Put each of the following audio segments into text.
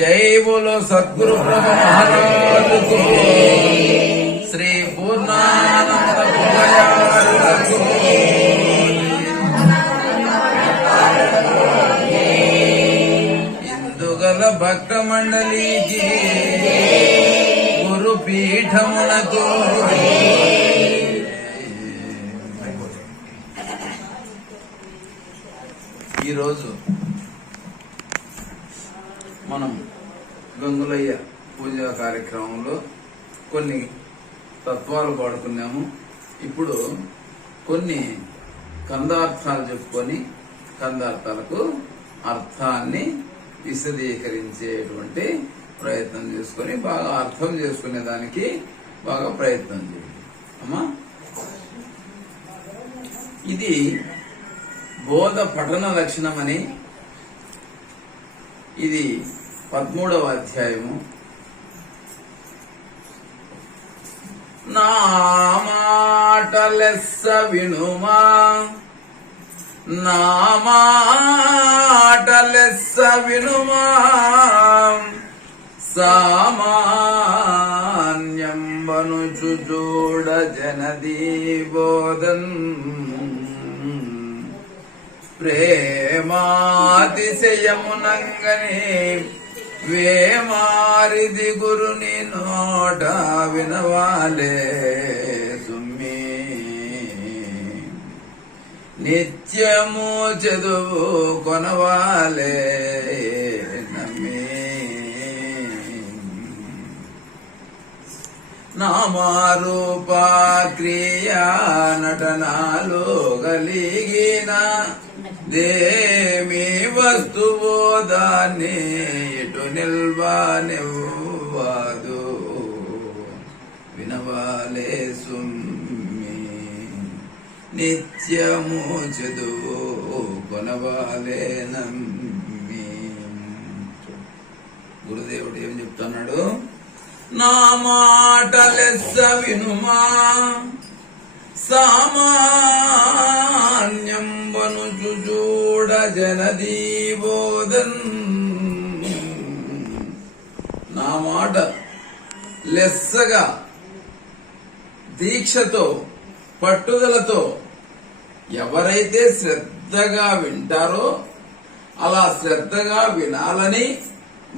जय बोलो सद्गुरु ब्रह्म महाराज को, श्री पूर्णानंद को, इंदुगल भक्त मंडली की गुरु पीठमुनకు ఈ రోజు మనం గంగులయ్య పూజా కార్యక్రమంలో కొన్ని తత్వాలు పాడుకున్నాము. ఇప్పుడు కొన్ని కందార్థాలు చెప్పుకొని కందార్థాలకు అర్థాన్ని విశదీకరించేటువంటి ప్రయత్నం చేసుకొని బాగా అర్థం చేసుకునే దానికి బాగా ప్రయత్నం చేయండి అమ్మా. ఇది బోధ పఠన లక్షణమని, ఇది 13వ అధ్యాయము. నా మాట లెస్స వినుమా, నా మాట లెస్స వినుమా, సామాన్యం వనుచు చూడ జనదీ బోధన్, ప్రేమాతిశయమునంగనే వేమారిది గురుని నోట వినవాలే సుమ్మి, నిత్యము చదువు కొనవాలే నమ్మి, నామారూపా క్రియా నటనాలు కలిగిన దేమి వస్తువో దాన్ని ఇటు నిల్వనివ్వదు, వినవాలే సుమ్మి, నిత్యము చదువు కొనవాలే నమ్మి. గురుదేవుడు ఏం చెప్తున్నాడు? నా మాట లెస్స వినుమా, సామాన్యం వనుచు చూడ జనదీ బోధన్. నా మాట లెస్సగా దీక్షతో పట్టుదలతో ఎవరైతే శ్రద్ధగా వింటారో అలా శ్రద్ధగా వినాలని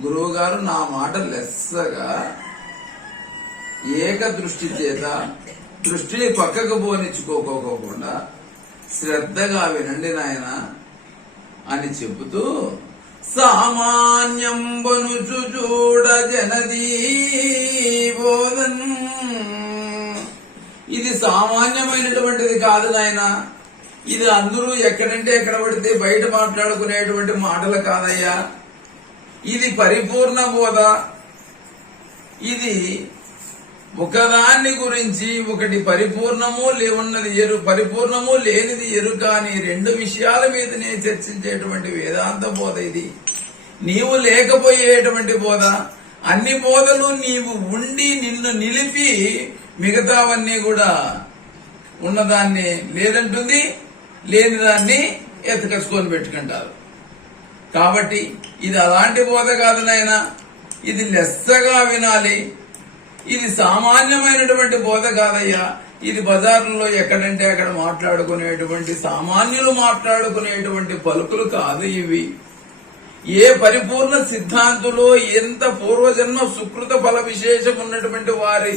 గురువు గారు నా మాట లెస్సగా ఏక దృష్టి చేత దృష్టిని పక్కకు పోనిచ్చుకోకోకుండా శ్రద్ధగా వినండి నాయన అని చెబుతూ, సామాన్యం వనుచు చూడ జనదీ బోధన్. ఇది సామాన్యమైనటువంటిది కాదు నాయన, ఇది అందరూ ఎక్కడంటే ఎక్కడ పడితే బయట మాట్లాడుకునేటువంటి మాటలు కాదయ్యా. ఇది పరిపూర్ణ బోధ. ఇది ఒకదాన్ని గురించి ఒకటి పరిపూర్ణము పరిపూర్ణము లేనిది ఎరుక అని రెండు విషయాల మీదనే చర్చించేటువంటి వేదాంత బోధ ఇది. నీవు లేకపోయేటువంటి బోధ. అన్ని బోధలు నీవు ఉండి నిన్ను నిలిపి మిగతావన్నీ కూడా ఉన్నదాన్ని లేదంటుంది, లేని దాన్ని ఎత్తుకసుకొని పెట్టుకుంటారు. కాబట్టి ఇది అలాంటి బోధ కాదు నాయన, ఇది లెస్సగా వినాలి. ఇది సామాన్యమైనటువంటి బోధ కాదయ్యా. ఇది బజార్లో ఎక్కడంటే అక్కడ మాట్లాడుకునేటువంటి సామాన్యులు మాట్లాడుకునేటువంటి పలుకులు కాదు ఇవి. ఏ పరిపూర్ణ సిద్ధాంతులు, ఎంత పూర్వజన్మ సుకృత ఫల విశేషం ఉన్నటువంటి వారి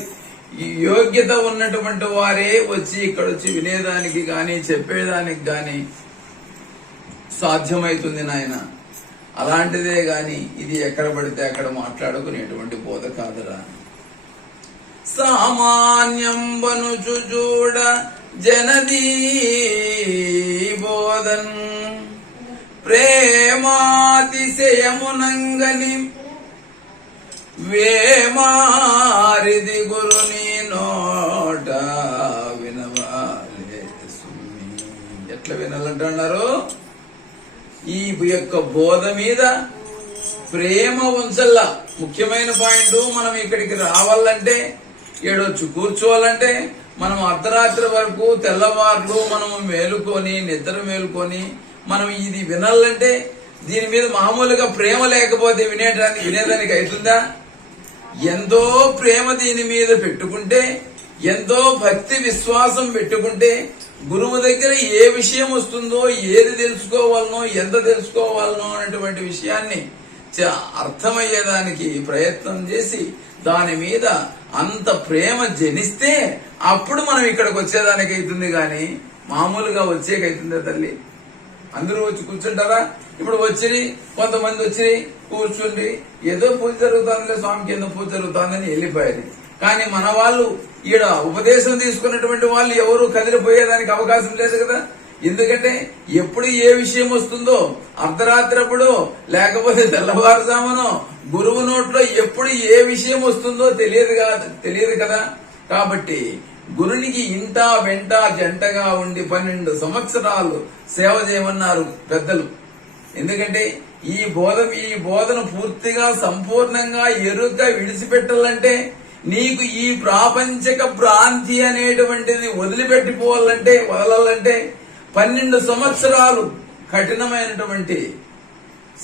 యోగ్యత ఉన్నటువంటి వారే వచ్చి ఇక్కడ వచ్చి వినేదానికి గాని చెప్పేదానికి గాని సాధ్యమైతుంది నాయన. అలాంటిదే గాని ఇది ఎక్కడ పడితే అక్కడ మాట్లాడుకునేటువంటి బోధ కాదురా. సామాన్యం వనుచు చూడ జనదీ బోధన్, ప్రేమాతిశయమునంగని వేమారిది గురుని నోట వినవాలే సుమ్మి. ఎట్లా వినాలంటున్నారు? ఈ యొక్క బోధ మీద ప్రేమ ఉంచల్లా. ముఖ్యమైన పాయింట్, మనం ఇక్కడికి రావాలంటే, ఏడొచ్చు కూర్చోవాలంటే, మనం అర్ధరాత్రి వరకు తెల్లవార్లు మనం మేలుకొని నిద్ర మేలుకొని మనం ఇది వినాలంటే దీని మీద మామూలుగా ప్రేమ లేకపోతే వినేదానికి అవుతుందా? ఎంతో ప్రేమ దీని మీద పెట్టుకుంటే, ఎంతో భక్తి విశ్వాసం పెట్టుకుంటే గురువు దగ్గర ఏ విషయం వస్తుందో, ఏది తెలుసుకోవాలనో, ఎంత తెలుసుకోవాలనో అనేటువంటి విషయాన్ని అర్థమయ్యేదానికి ప్రయత్నం చేసి దాని మీద అంత ప్రేమ జనిస్తే అప్పుడు మనం ఇక్కడికి వచ్చేదానికి అవుతుంది. గాని మామూలుగా వచ్చేకైతుందా తల్లి? అందరూ వచ్చి కూర్చుంటారా? ఇప్పుడు వచ్చి కొంతమంది వచ్చి కూర్చుండి ఏదో పూజ జరుగుతుందిలే, స్వామికి ఏదో పూజ జరుగుతుందని వెళ్ళిపోయారు. కానీ మన వాళ్ళు ఈడ ఉపదేశం తీసుకున్నటువంటి వాళ్ళు ఎవరు కదిలిపోయేదానికి అవకాశం లేదు కదా. ఎందుకంటే ఎప్పుడు ఏ విషయం వస్తుందో, అర్ధరాత్రప్పుడు లేకపోతే తెల్లవారుజామునో గురువు నోట్లో ఎప్పుడు ఏ విషయం వస్తుందో తెలియదు కదా. కాబట్టి గురునికి ఇంట వెంట జంటగా ఉండి 12 సంవత్సరాలు సేవ చేయమన్నారు పెద్దలు. ఎందుకంటే ఈ బోధన పూర్తిగా సంపూర్ణంగా ఎరుక విడిచిపెట్టాలంటే, నీకు ఈ ప్రాపంచక భ్రాంతి అనేటువంటిది వదలాలంటే 12 సంవత్సరాలు కఠినమైనటువంటి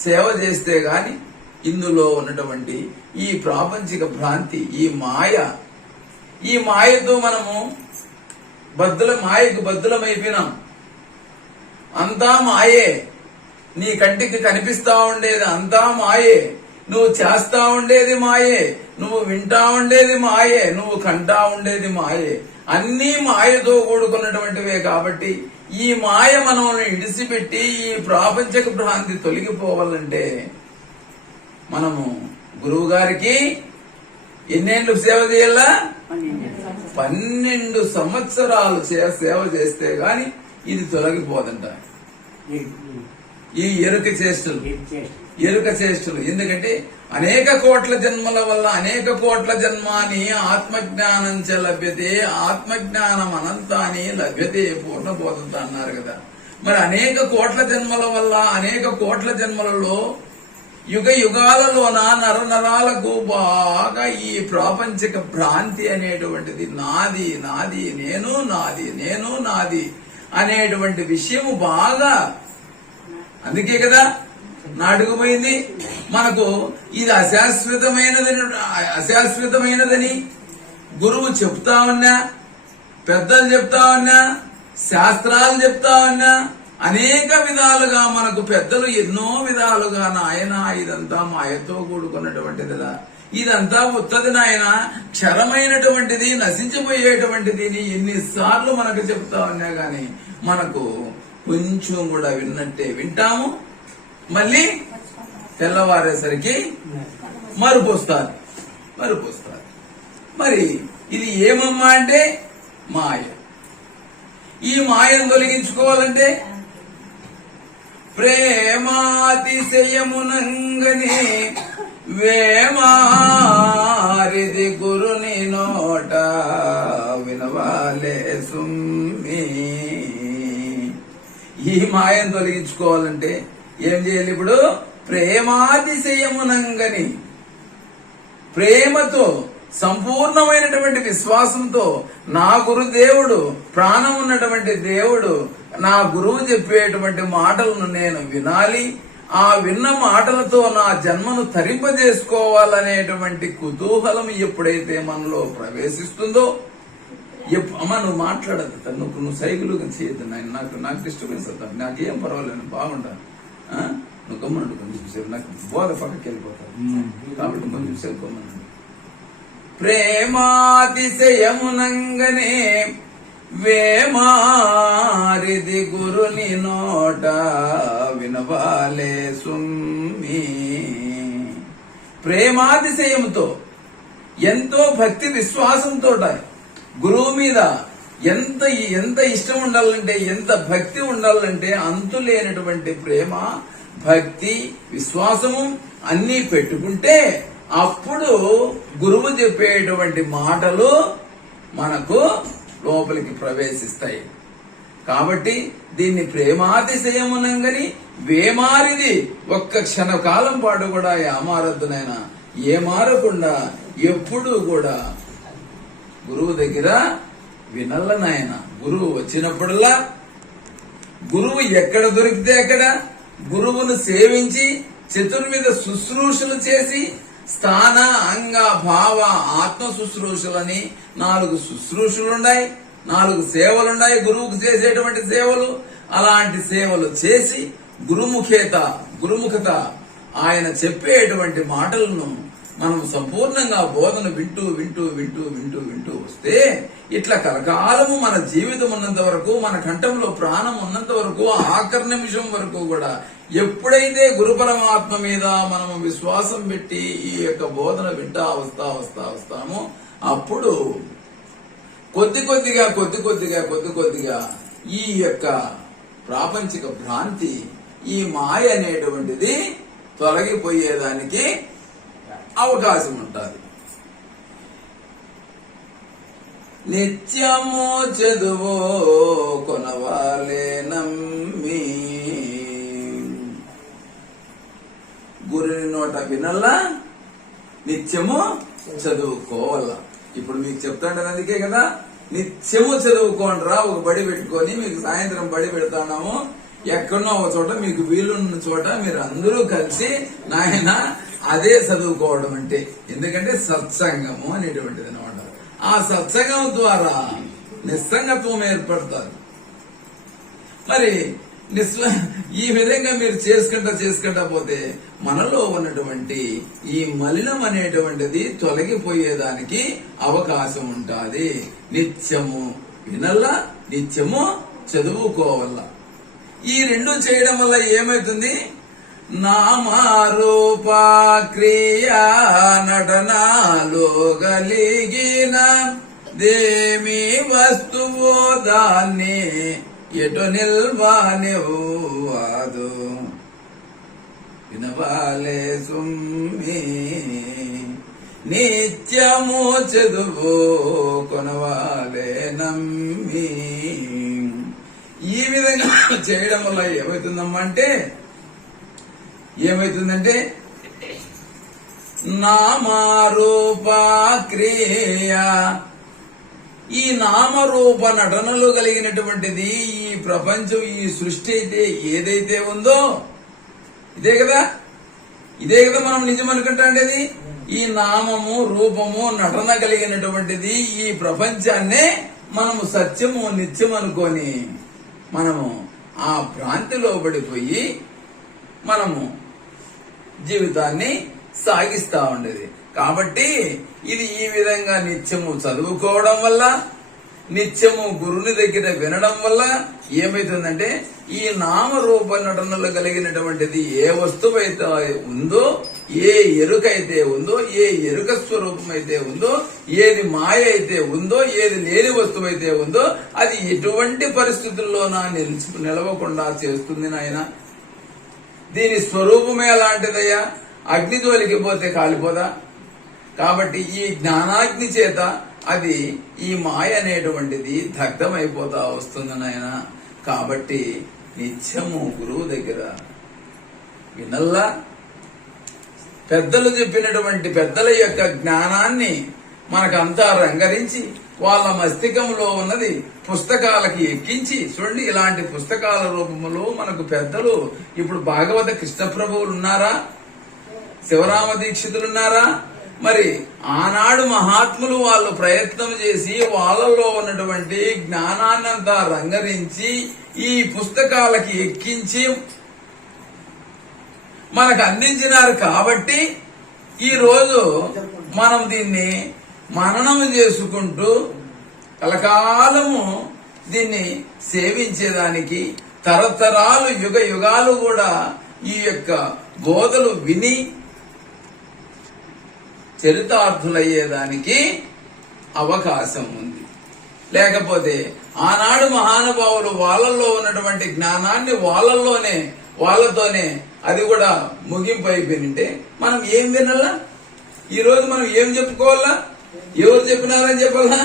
సేవ చేస్తే గాని ఇందులో ఉన్నటువంటి ఈ ప్రాపంచిక భ్రాంతి, ఈ మాయతో మనము మాయకు బద్దులమైపోయినాం. అంతా మాయే, నీ కంటికి కనిపిస్తా ఉండేది అంతా మాయే, నువ్వు చేస్తా ఉండేది మాయే, నువ్వు వింటా ఉండేది మాయే, నువ్వు కంటా ఉండేది మాయే, అన్నీ మాయతో కూడుకున్నటువంటివే. కాబట్టి ఈ మాయ మనల్ని ఇడిసిపెట్టి ఈ ప్రాపంచక భ్రాంతి తొలగిపోవాలంటే మనము గురువు గారికి ఎన్నేళ్ళు సేవ చేయాలా? 12 సంవత్సరాలు సేవ చేస్తే గాని ఇది తొలగిపోదంట. ఈ ఎరుక చేష్టలు ఎందుకంటే అనేక కోట్ల జన్మల వల్ల అనేక కోట్ల జన్మాని ఆత్మజ్ఞానం చ లభ్యతే, ఆత్మజ్ఞానం అనంతాని లభ్యతే పూర్ణబోధత అన్నారు కదా. మరి అనేక కోట్ల జన్మల వల్ల అనేక కోట్ల జన్మలలో యుగ యుగాలలోన నరనరాలకు బాగా ఈ ప్రాపంచిక భ్రాంతి అనేటువంటిది నాది నాది నేను నాది అనేటువంటి విషయము బాగా, అందుకే కదా నాటుకుపోయింది. మనకు ఇది అశాశ్వతమైనదని గురువు చెప్తా ఉన్నా, పెద్దలు చెప్తా ఉన్నా, శాస్త్రాలు చెప్తా ఉన్నా, అనేక విధాలుగా మనకు పెద్దలు ఎన్నో విధాలుగా నాయన ఇదంతా మాయతో కూడుకున్నటువంటిదిలా, ఇదంతా ఉత్తది నాయన, క్షరమైనటువంటిది, నశించిపోయేటువంటిది ఎన్నిసార్లు మనకు చెప్తా ఉన్నా గాని మనకు కొంచెం కూడా వింటాము, మళ్ళీ తెల్లవారేసరికి మరుపోస్తారు. మరి ఇది ఏమమ్మా అంటే మాయ. ఈ మాయను తొలగించుకోవాలంటే ప్రేమాతిశయమునంగని వేమారిది గురుని నోట వినవాలే సుమ్మి. ఈ మాయను తొలగించుకోవాలంటే ఏం చేయాలి? ఇప్పుడు ప్రేమాతిశయమునంగని, ప్రేమతో సంపూర్ణమైనటువంటి విశ్వాసంతో నా గురుదేవుడు, ప్రాణం ఉన్నటువంటి దేవుడు, నా గురువు చెప్పేటువంటి మాటలను నేను వినాలి, ఆ విన్న మాటలతో నా జన్మను తరింపజేసుకోవాలనేటువంటి కుతూహలం ఎప్పుడైతే మనలో ప్రవేశిస్తుందో, అమ్మ నువ్వు మాట్లాడద్దు, నువ్వు సైకిల్ చేయద్దు, నాకు డిస్టర్బెన్స్ అవుతాను, నాకేం పర్వాలేదు, బాగుంటాను, నువ్వు గమ్మనుండు కొంచెం సేపు, నాకు బోధ పక్కకి వెళ్ళిపోతాను, కాబట్టి కొంచెం సేపు గమ్మనుండు. ప్రేమాతిశయమునంగనే వేమారిది గురుని నోట వినవాలే సుమ్మి. ప్రేమాతిశయంతో, ఎంతో భక్తి విశ్వాసంతో గురువు మీద ఎంత ఇష్టం ఉండాలంటే, ఎంత భక్తి ఉండాలంటే అంతులేనటువంటి ప్రేమ, భక్తి, విశ్వాసము అన్నీ పెట్టుకుంటే అప్పుడు గురువు చెప్పేటువంటి మాటలు మనకు లోపలికి ప్రవేశిస్తాయి. కాబట్టి దీన్ని ప్రేమాతిశయమునంగని వేమారిది, ఒక్క క్షణకాలం పాటు కూడా ఏమారద్దునైనా, ఏమారకుండా ఎప్పుడూ కూడా గురువు దగ్గర వినల్లనాయన. గురువు వచ్చినప్పుడల్లా, గురువు ఎక్కడ దొరికితే అక్కడ, గురువును సేవించి చతుర్విధ శుశ్రూషలు చేసి స్థాన అంగ భావ ఆత్మ శుశ్రూషలని 4 శుశ్రూషలున్నాయి, 4 సేవలున్నాయి. గురువుకు చేసేటువంటి సేవలు, అలాంటి సేవలు చేసి గురుముఖత ఆయన చెప్పేటువంటి మాటలను మనం సంపూర్ణంగా బోధన వింటూ వింటూ వింటూ వింటూ వింటూ వస్తే ఇట్లా కలకాలము మన జీవితం ఉన్నంత వరకు, మన కంఠంలో ప్రాణం ఉన్నంత వరకు, ఆఖరి నిమిషం వరకు కూడా ఎప్పుడైతే గురు పరమాత్మ మీద మనము విశ్వాసం పెట్టి ఈ యొక్క బోధన వింటా వస్తామో అప్పుడు కొద్ది కొద్దిగా ఈ యొక్క ప్రాపంచిక భ్రాంతి, ఈ మాయ అనేటువంటిది తొలగిపోయేదానికి అవకాశం ఉంటుంది. నిత్యము చదువు కొనవాలే నమ్మి, గురుని నోట వినల్లా, నిత్యము చదువుకోవాల. ఇప్పుడు మీకు చెప్తాండే అందుకే కదా, నిత్యము చదువుకోండిరా, ఒక బడి పెట్టుకొని మీకు సాయంత్రం బడి పెడతాము, ఎక్కడో ఒక చోట మీకు వీలున్న చోట మీరు అందరూ కలిసి నాయన అదే చదువుకోవడం అంటే. ఎందుకంటే సత్సంగము అనేటువంటిది అనమాట. ఆ సత్సంగం ద్వారా నిస్సంగత్వం ఏర్పడతారు. మరి ఈ విధంగా మీరు చేసుకుంటా పోతే మనలో ఉన్నటువంటి ఈ మలినం అనేటువంటిది తొలగిపోయేదానికి అవకాశం ఉంటుంది. నిత్యము వినల్లా, నిత్యము చదువుకోవాల. ఈ 2 చేయడం వల్ల ఏమైతుంది? నామరూప క్రియా నటనాలో గలిగిన దేమి వస్తువు దాన్ని ఎటు నిల్వానివ్వదు, వినవాలే సుమ్మి నిత్యము చదువు కొనవాలే నమ్మి. ఈ విధంగా చేయడం వల్ల ఏమైతుందంటే నామరూప క్రియ, ఈ నామరూప నటనలు కలిగినటువంటిది ఈ ప్రపంచం, ఈ సృష్టి అయితే ఏదైతే ఉందో ఇదే కదా మనం నిజం అనుకుంటాండేది. ఈ నామము రూపము నటన కలిగినటువంటిది ఈ ప్రపంచాన్నే మనము సత్యము నిత్యం అనుకొని మనము ఆ భ్రాంతిలో పడిపోయి మనము జీవితాన్ని సాగిస్తా ఉండేది. కాబట్టి ఇది ఈ విధంగా నిత్యము చదువుకోవడం వల్ల, నిత్యము గురుని దగ్గర వినడం వల్ల ఏమైతుందంటే ఈ నామరూప నటనలు కలిగినటువంటిది ఏ వస్తువు అయితే ఉందో, ఏ ఎరుక అయితే ఉందో, ఏ ఎరుక స్వరూపం అయితే ఉందో, ఏది మాయ అయితే ఉందో, ఏది లేని వస్తువు అయితే ఉందో అది ఎటువంటి పరిస్థితుల్లోనా నిలవకుండా చేస్తుంది నాయన. దీని స్వరూపమే అలాంటిదయ్యా, అగ్ని జోలికి పోతే కాలిపోదా. కాబట్టి ఈ జ్ఞానాగ్ని చేత అది ఈ మాయ అనేటువంటిది దగ్ధమైపోతా వస్తుంది నాయన. కాబట్టి నిత్యము గురువు దగ్గర వినల్లా, పెద్దలు చెప్పినటువంటి పెద్దల యొక్క జ్ఞానాన్ని మనకంతా రంగరించి వాళ్ళ మస్తికంలో ఉన్నది పుస్తకాలకి ఎక్కించి చూడండి. ఇలాంటి పుస్తకాల రూపంలో మనకు పెద్దలు ఇప్పుడు భాగవత కృష్ణ ప్రభువులు ఉన్నారా, శివరామ దీక్షితులున్నారా? మరి ఆనాడు మహాత్ములు వాళ్ళు ప్రయత్నం చేసి వాళ్ళలో ఉన్నటువంటి జ్ఞానాన్నంతా రంగరించి ఈ పుస్తకాలకి ఎక్కించి మనకు అందించినారు. కాబట్టి ఈ రోజు మనం దీన్ని మననం చేసుకుంటూ కలకాలము దీన్ని సేవించేదానికి, తరతరాలు యుగ యుగాలు కూడా ఈ యొక్క బోధలు విని చరితార్థులయ్యేదానికి అవకాశం ఉంది. లేకపోతే ఆనాడు మహానుభావులు వాళ్ళల్లో ఉన్నటువంటి జ్ఞానాన్ని వాళ్ళతోనే అది కూడా ముగింపు అయిపోయింటే మనం ఏం వినాలా? ఈ రోజు మనం ఏం చెప్పుకోవాలా? ఎవరు చెప్పినారని చెప్పాలా?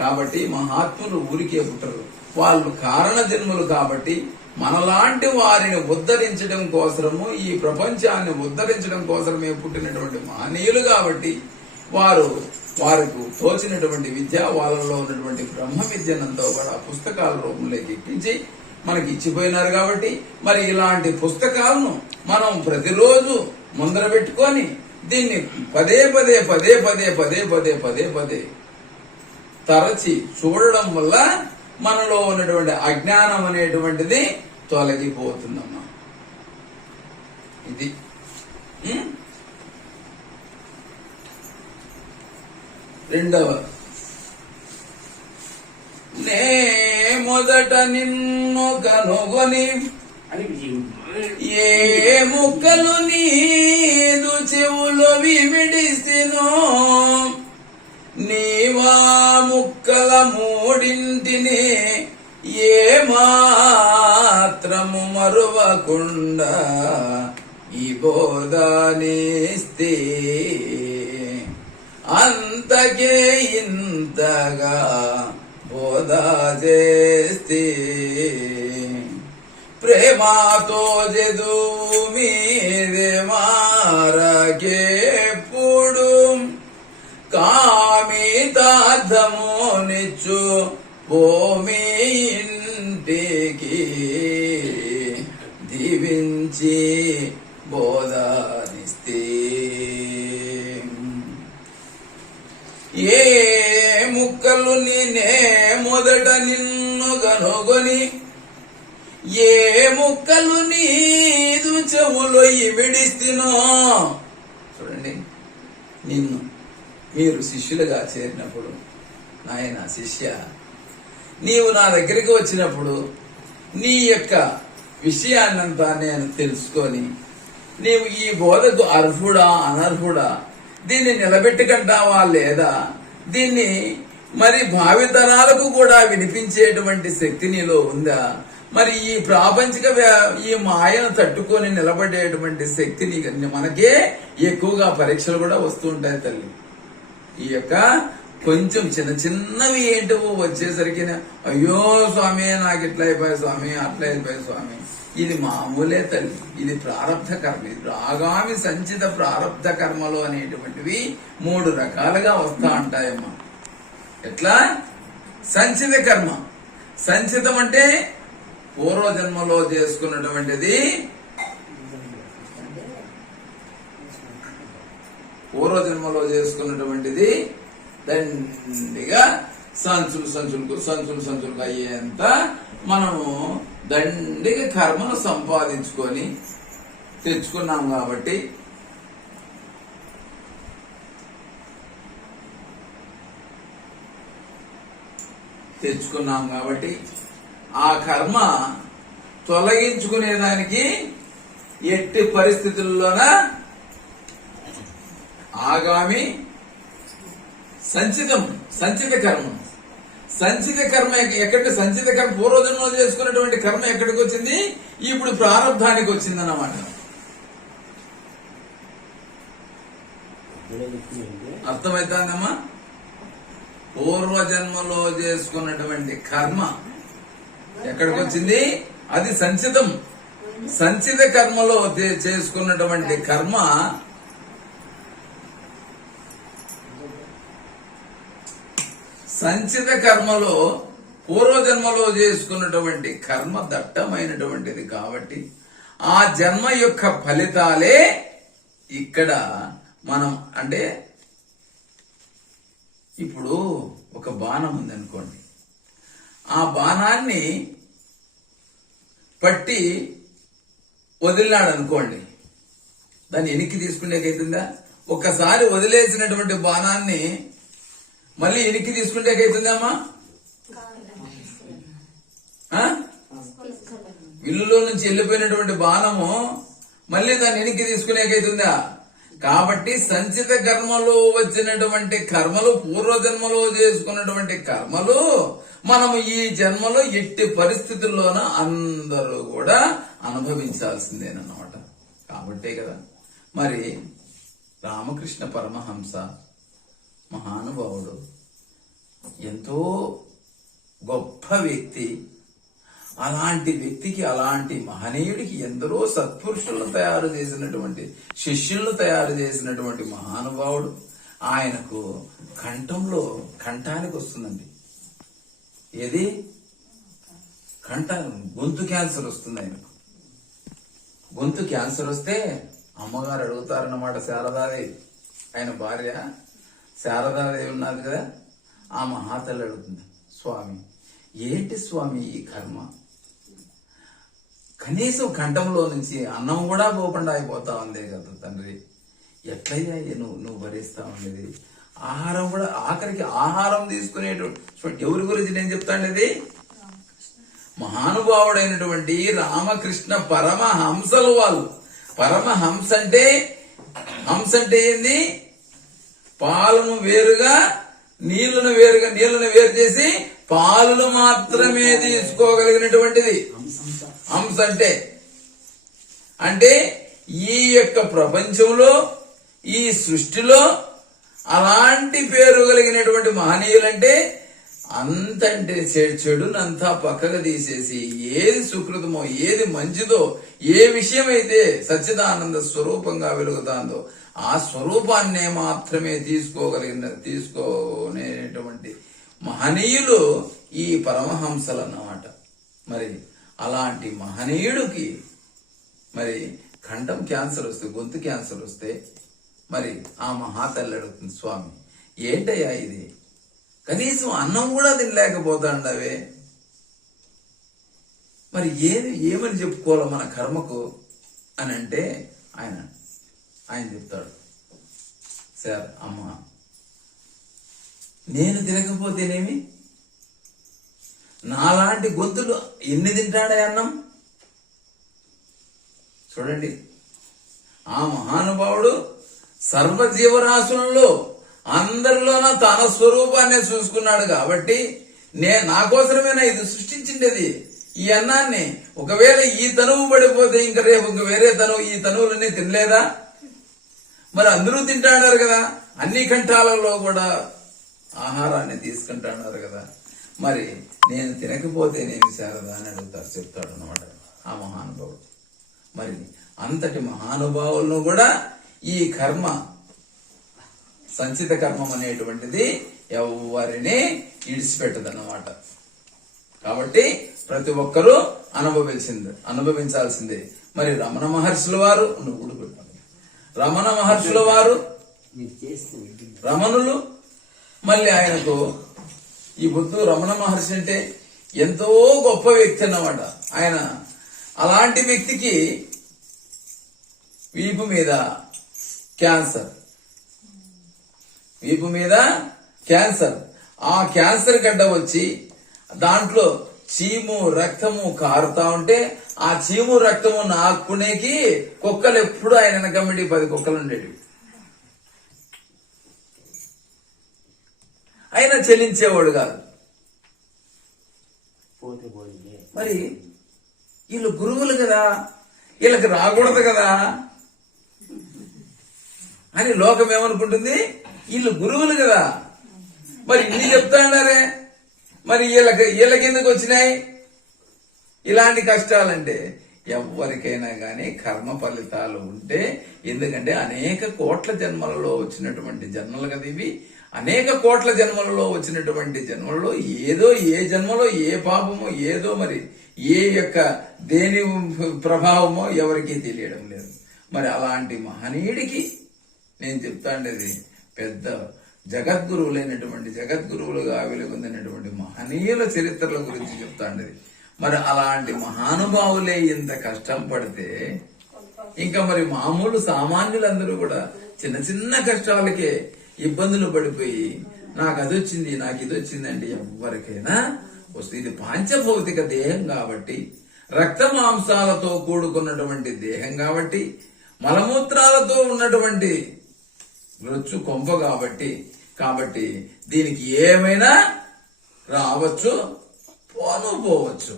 కాబట్టి మహాత్ములు ఊరికే పుట్టరు, వాళ్ళు కారణ జన్ములు. కాబట్టి మనలాంటి వారిని ఉద్ధరించడం కోసము, ఈ ప్రపంచాన్ని ఉద్ధరించడం కోసమే పుట్టినటువంటి మహనీయులు. కాబట్టి వారికి తోచినటువంటి విద్య, వాళ్ళలో ఉన్నటువంటి బ్రహ్మ విద్యనంతా కూడా పుస్తకాల రూపంలోకి ఎక్కించి మనకి ఇచ్చిపోయినారు. కాబట్టి మరి ఇలాంటి పుస్తకాలను మనం ప్రతిరోజు ముందర పెట్టుకొని దీన్ని పదే పదే పదే పదే పదే పదే పదే పదే తరచి చూడడం వల్ల మనలో ఉన్నటువంటి అజ్ఞానం అనేటువంటిది తొలగిపోతుందమ్మా. ఇది రెండవ, నే మొదట నిన్ను కనుగొని ఏ ముక్కలు నీదు చెవులో విడిసినో నీవా ముక్కల మూడింటిని ఏ మాత్రము మరువకుండా ఈ బోధనిస్తే అంతకే ఇంతగా బోధ చేస్తే ప్రేమతో జదు మీదే మారకేప్పుడు కామితార్థము నిచ్చు పోమి ఇంటికి దీవించి బోధనిస్తే ఏ ముక్కలు నేనే మొదట నిన్ను కనుగొని ఏ ముక్కలు నీదు చెవులో విడిస్తునో. చూడండి, నిన్ను మీరు శిష్యులుగా చేరినప్పుడు, నాయన శిష్య, నీవు నా దగ్గరికి వచ్చినప్పుడు నీ యొక్క విషయాన్నంతా నేను తెలుసుకొని నీవు ఈ బోధకు అర్హుడా అనర్హుడా, దీన్ని నిలబెట్టుకుంటావా లేదా, దీన్ని మరి భావితరాలకు కూడా వినిపించేటువంటి శక్తి నీలో ఉందా, మరి ఈ ప్రాపంచిక ఈ మాయను తట్టుకొని నిలబడేటువంటి శక్తి మనకే ఎక్కువగా పరీక్షలు కూడా వస్తూ ఉంటాయి తల్లి. ఈ యొక్క కొంచెం చిన్న చిన్నవి ఏంటో వచ్చేసరికి అయ్యో స్వామి నాకు ఇట్లా అయిపోయాయి స్వామి, అట్లా అయిపోయాయి స్వామి, ఇది మామూలే తల్లి. ఇది ప్రారంధ కర్మ. ఇది ఆగామి సంచిత ప్రారంధ కర్మలు అనేటువంటివి 3 రకాలుగా వస్తా ఉంటాయమ్మా. ఎట్లా? సంచిత కర్మ. సంచితం అంటే పూర్వజన్మలో చేసుకున్నటువంటిది, పూర్వజన్మలో చేసుకున్నటువంటిది దండిగా సంచులు అయ్యేంత మనము దండిగా కర్మను సంపాదించుకొని తెచ్చుకున్నాం. కాబట్టి ఆ కర్మ తొలగించుకునేదానికి ఎట్టి పరిస్థితుల్లోన ఆగామి సంచిత కర్మ. సంచిత కర్మ ఎక్కడికి? సంచిత కర్మ పూర్వజన్మలో చేసుకున్నటువంటి కర్మ ఎక్కడికి వచ్చింది? ఇప్పుడు ప్రారంధానికి వచ్చింది అన్నమాట. అర్థమైతుందమ్మా? పూర్వజన్మలో చేసుకున్నటువంటి కర్మ ఎక్కడికి వచ్చింది? అది సంచితం. సంచిత కర్మలో చేసుకున్నటువంటి కర్మ సంచిత కర్మలో పూర్వజన్మలో చేసుకున్నటువంటి కర్మ దట్టమైనటువంటిది. కాబట్టి ఆ జన్మ యొక్క ఫలితాలే ఇక్కడ మనం, అంటే ఇప్పుడు ఒక బాణం ఉందనుకోండి, ఆ బాణాన్ని పట్టి వదిలినాడు అనుకోండి, దాన్ని వెనక్కి తీసుకునేకైతుందా? ఒక్కసారి వదిలేసినటువంటి బాణాన్ని మళ్ళీ వెనక్కి తీసుకుంటేకైతుందమ్మా? ఇల్లులో నుంచి వెళ్ళిపోయినటువంటి బాణము మళ్ళీ దాన్ని వెనక్కి తీసుకునేకైతుందా? కాబట్టి సంచిత కర్మలో వచ్చినటువంటి కర్మలు, పూర్వజన్మలో చేసుకున్నటువంటి కర్మలు మనము ఈ జన్మలో ఎట్టి పరిస్థితుల్లోన అందరూ కూడా అనుభవించాల్సిందేనన్నమాట. కాబట్టే కదా మరి రామకృష్ణ పరమహంస మహానుభావుడు, ఎంతో గొప్ప వ్యక్తి. అలాంటి వ్యక్తికి, అలాంటి మహనీయుడికి ఎందరో సత్పురుషులను తయారు చేసినటువంటి, శిష్యులను తయారు చేసినటువంటి మహానుభావుడు. ఆయనకు కంఠానికి వస్తుందండి. ఏది? గొంతు క్యాన్సర్ వస్తుంది ఆయనకు. గొంతు క్యాన్సర్ వస్తే అమ్మగారు అడుగుతారన్నమాట, శారదాదేవి, ఆయన భార్య శారదాదేవి ఉన్నది కదా, ఆ మహాతల్లి అడుగుతుంది, స్వామి ఏంటి స్వామి ఈ కర్మ, కనీసం కంఠంలో నుంచి అన్నం కూడా పోకుండా అయిపోతా ఉంది కదా తండ్రి, ఎట్లయ్యా నువ్వు భరిస్తా ఉండేది, ఆహారం కూడా ఆఖరికి ఆహారం తీసుకునేటువంటి ఎవరి గురించి నేను చెప్తాండేది, మహానుభావుడైనటువంటి రామకృష్ణ పరమహంసలు వాళ్ళు. పరమహంస అంటే ఏంది, పాలను వేరుగా నీళ్లను వేరు చేసి పాలను మాత్రమే తీసుకోగలిగినటువంటిది హంస అంటే ఈ యొక్క ప్రపంచంలో ఈ సృష్టిలో అలాంటి పేరు కలిగినటువంటి మహనీయులంటే అంతంటే చెడునంతా పక్కకు తీసేసి ఏది సుకృతమో ఏది మంచిదో ఏ విషయం అయితే సచ్చిదానంద స్వరూపంగా వెలుగుతాందో ఆ స్వరూపాన్నే మాత్రమే తీసుకునేటువంటి మహనీయులు ఈ పరమహంసలు అన్నమాట. మరి అలాంటి మహనీయుడికి మరి కంఠం క్యాన్సర్ వస్తే, గొంతు క్యాన్సర్ వస్తే మరి ఆ మహాతల్లి అడుగుతుంది, స్వామి ఏంటయ్యా ఇది, కనీసం అన్నం కూడా తినలేకపోతాండవే, మరి ఏమని చెప్పుకోవాలి మన కర్మకు అని అంటే ఆయన చెప్తాడు, సార్ అమ్మ నేను తినకపోతేనేమి, నాలాంటి గొంతులు ఎన్ని తింటాడే అన్నం. చూడండి, ఆ మహానుభావుడు సర్వజీవరాశులలో అందరిలోన తన స్వరూపాన్ని చూసుకున్నాడు కాబట్టి నా కోసమేనా ఇది సృష్టించిండేది ఈ అన్నాన్ని. ఒకవేళ ఈ తనువు పడిపోతే ఇంకా రేపు ఇంక వేరే ఈ తనువులన్నీ తినలేదా, మరి అందరూ తింటాడారు కదా, అన్ని కంఠాలలో కూడా ఆహారాన్ని తీసుకుంటున్నారు కదా, మరి నేను తినకపోతేనేమి శారదా అని చెప్తాడు అన్నమాట ఆ మహానుభావుడు. మరి అంతటి మహానుభావులను కూడా ఈ కర్మ సంచిత కర్మం అనేటువంటిది ఎవరిని ఇడిచిపెట్టదన్నమాట. కాబట్టి ప్రతి ఒక్కరూ అనుభవించాల్సిందే. మరి రమణ మహర్షుల వారు రమణులు మళ్ళీ ఆయనకు ఈ బుద్ధు రమణ మహర్షి అంటే ఎంతో గొప్ప వ్యక్తి అన్నమాట. ఆయన అలాంటి వ్యక్తికి వీపు మీద క్యాన్సర్, ఆ క్యాన్సర్ గడ్డ వచ్చి దాంట్లో చీము రక్తము కారుతా ఉంటే ఆ చీము రక్తము నాకునేకి కుక్కలు ఎప్పుడు ఆయన వెనకమ్మడి 10 కుక్కలు ఉండేవి. ఆయన చెల్లించేవాడు కాదు. మరి వీళ్ళు గురువులు కదా, వీళ్ళకి రాకూడదు కదా అని లోకం ఏమనుకుంటుంది, వీళ్ళు గురువులు కదా, మరి ఇన్ని చెప్తాడారే, మరి వీళ్ళకి ఎందుకు వచ్చినాయి ఇలాంటి కష్టాలంటే, ఎవరికైనా గాని కర్మ ఫలితాలు ఉంటే, ఎందుకంటే అనేక కోట్ల జన్మలలో వచ్చినటువంటి జన్మలు కదా ఇవి, అనేక కోట్ల జన్మలలో వచ్చినటువంటి జన్మలలో ఏదో ఏ జన్మలో ఏ పాపమో ఏదో మరి ఏ యొక్క దేని ప్రభావమో ఎవరికీ తెలియడం లేదు. మరి అలాంటి మహనీయుడికి నేను చెప్తాండేది పెద్ద జగద్గురువులుగా వెలుగొందినటువంటి మహనీయుల చరిత్రల గురించి చెప్తాండేది. మరి అలాంటి మహానుభావులే ఇంత కష్టం పడితే ఇంకా మరి మామూలు సామాన్యులందరూ కూడా చిన్న చిన్న కష్టాలకే ఇబ్బందులు పడిపోయి నాకు అది వచ్చింది నాకు ఇది వచ్చింది అంటే ఎవరికైనా వస్తుంది. ఇది పాంచభౌతిక దేహం కాబట్టి, రక్త మాంసాలతో కూడుకున్నటువంటి దేహం కాబట్టి, మలమూత్రాలతో ఉన్నటువంటి రొచ్చు కొంప కాబట్టి దీనికి ఏమైనా రావచ్చు పోవచ్చు.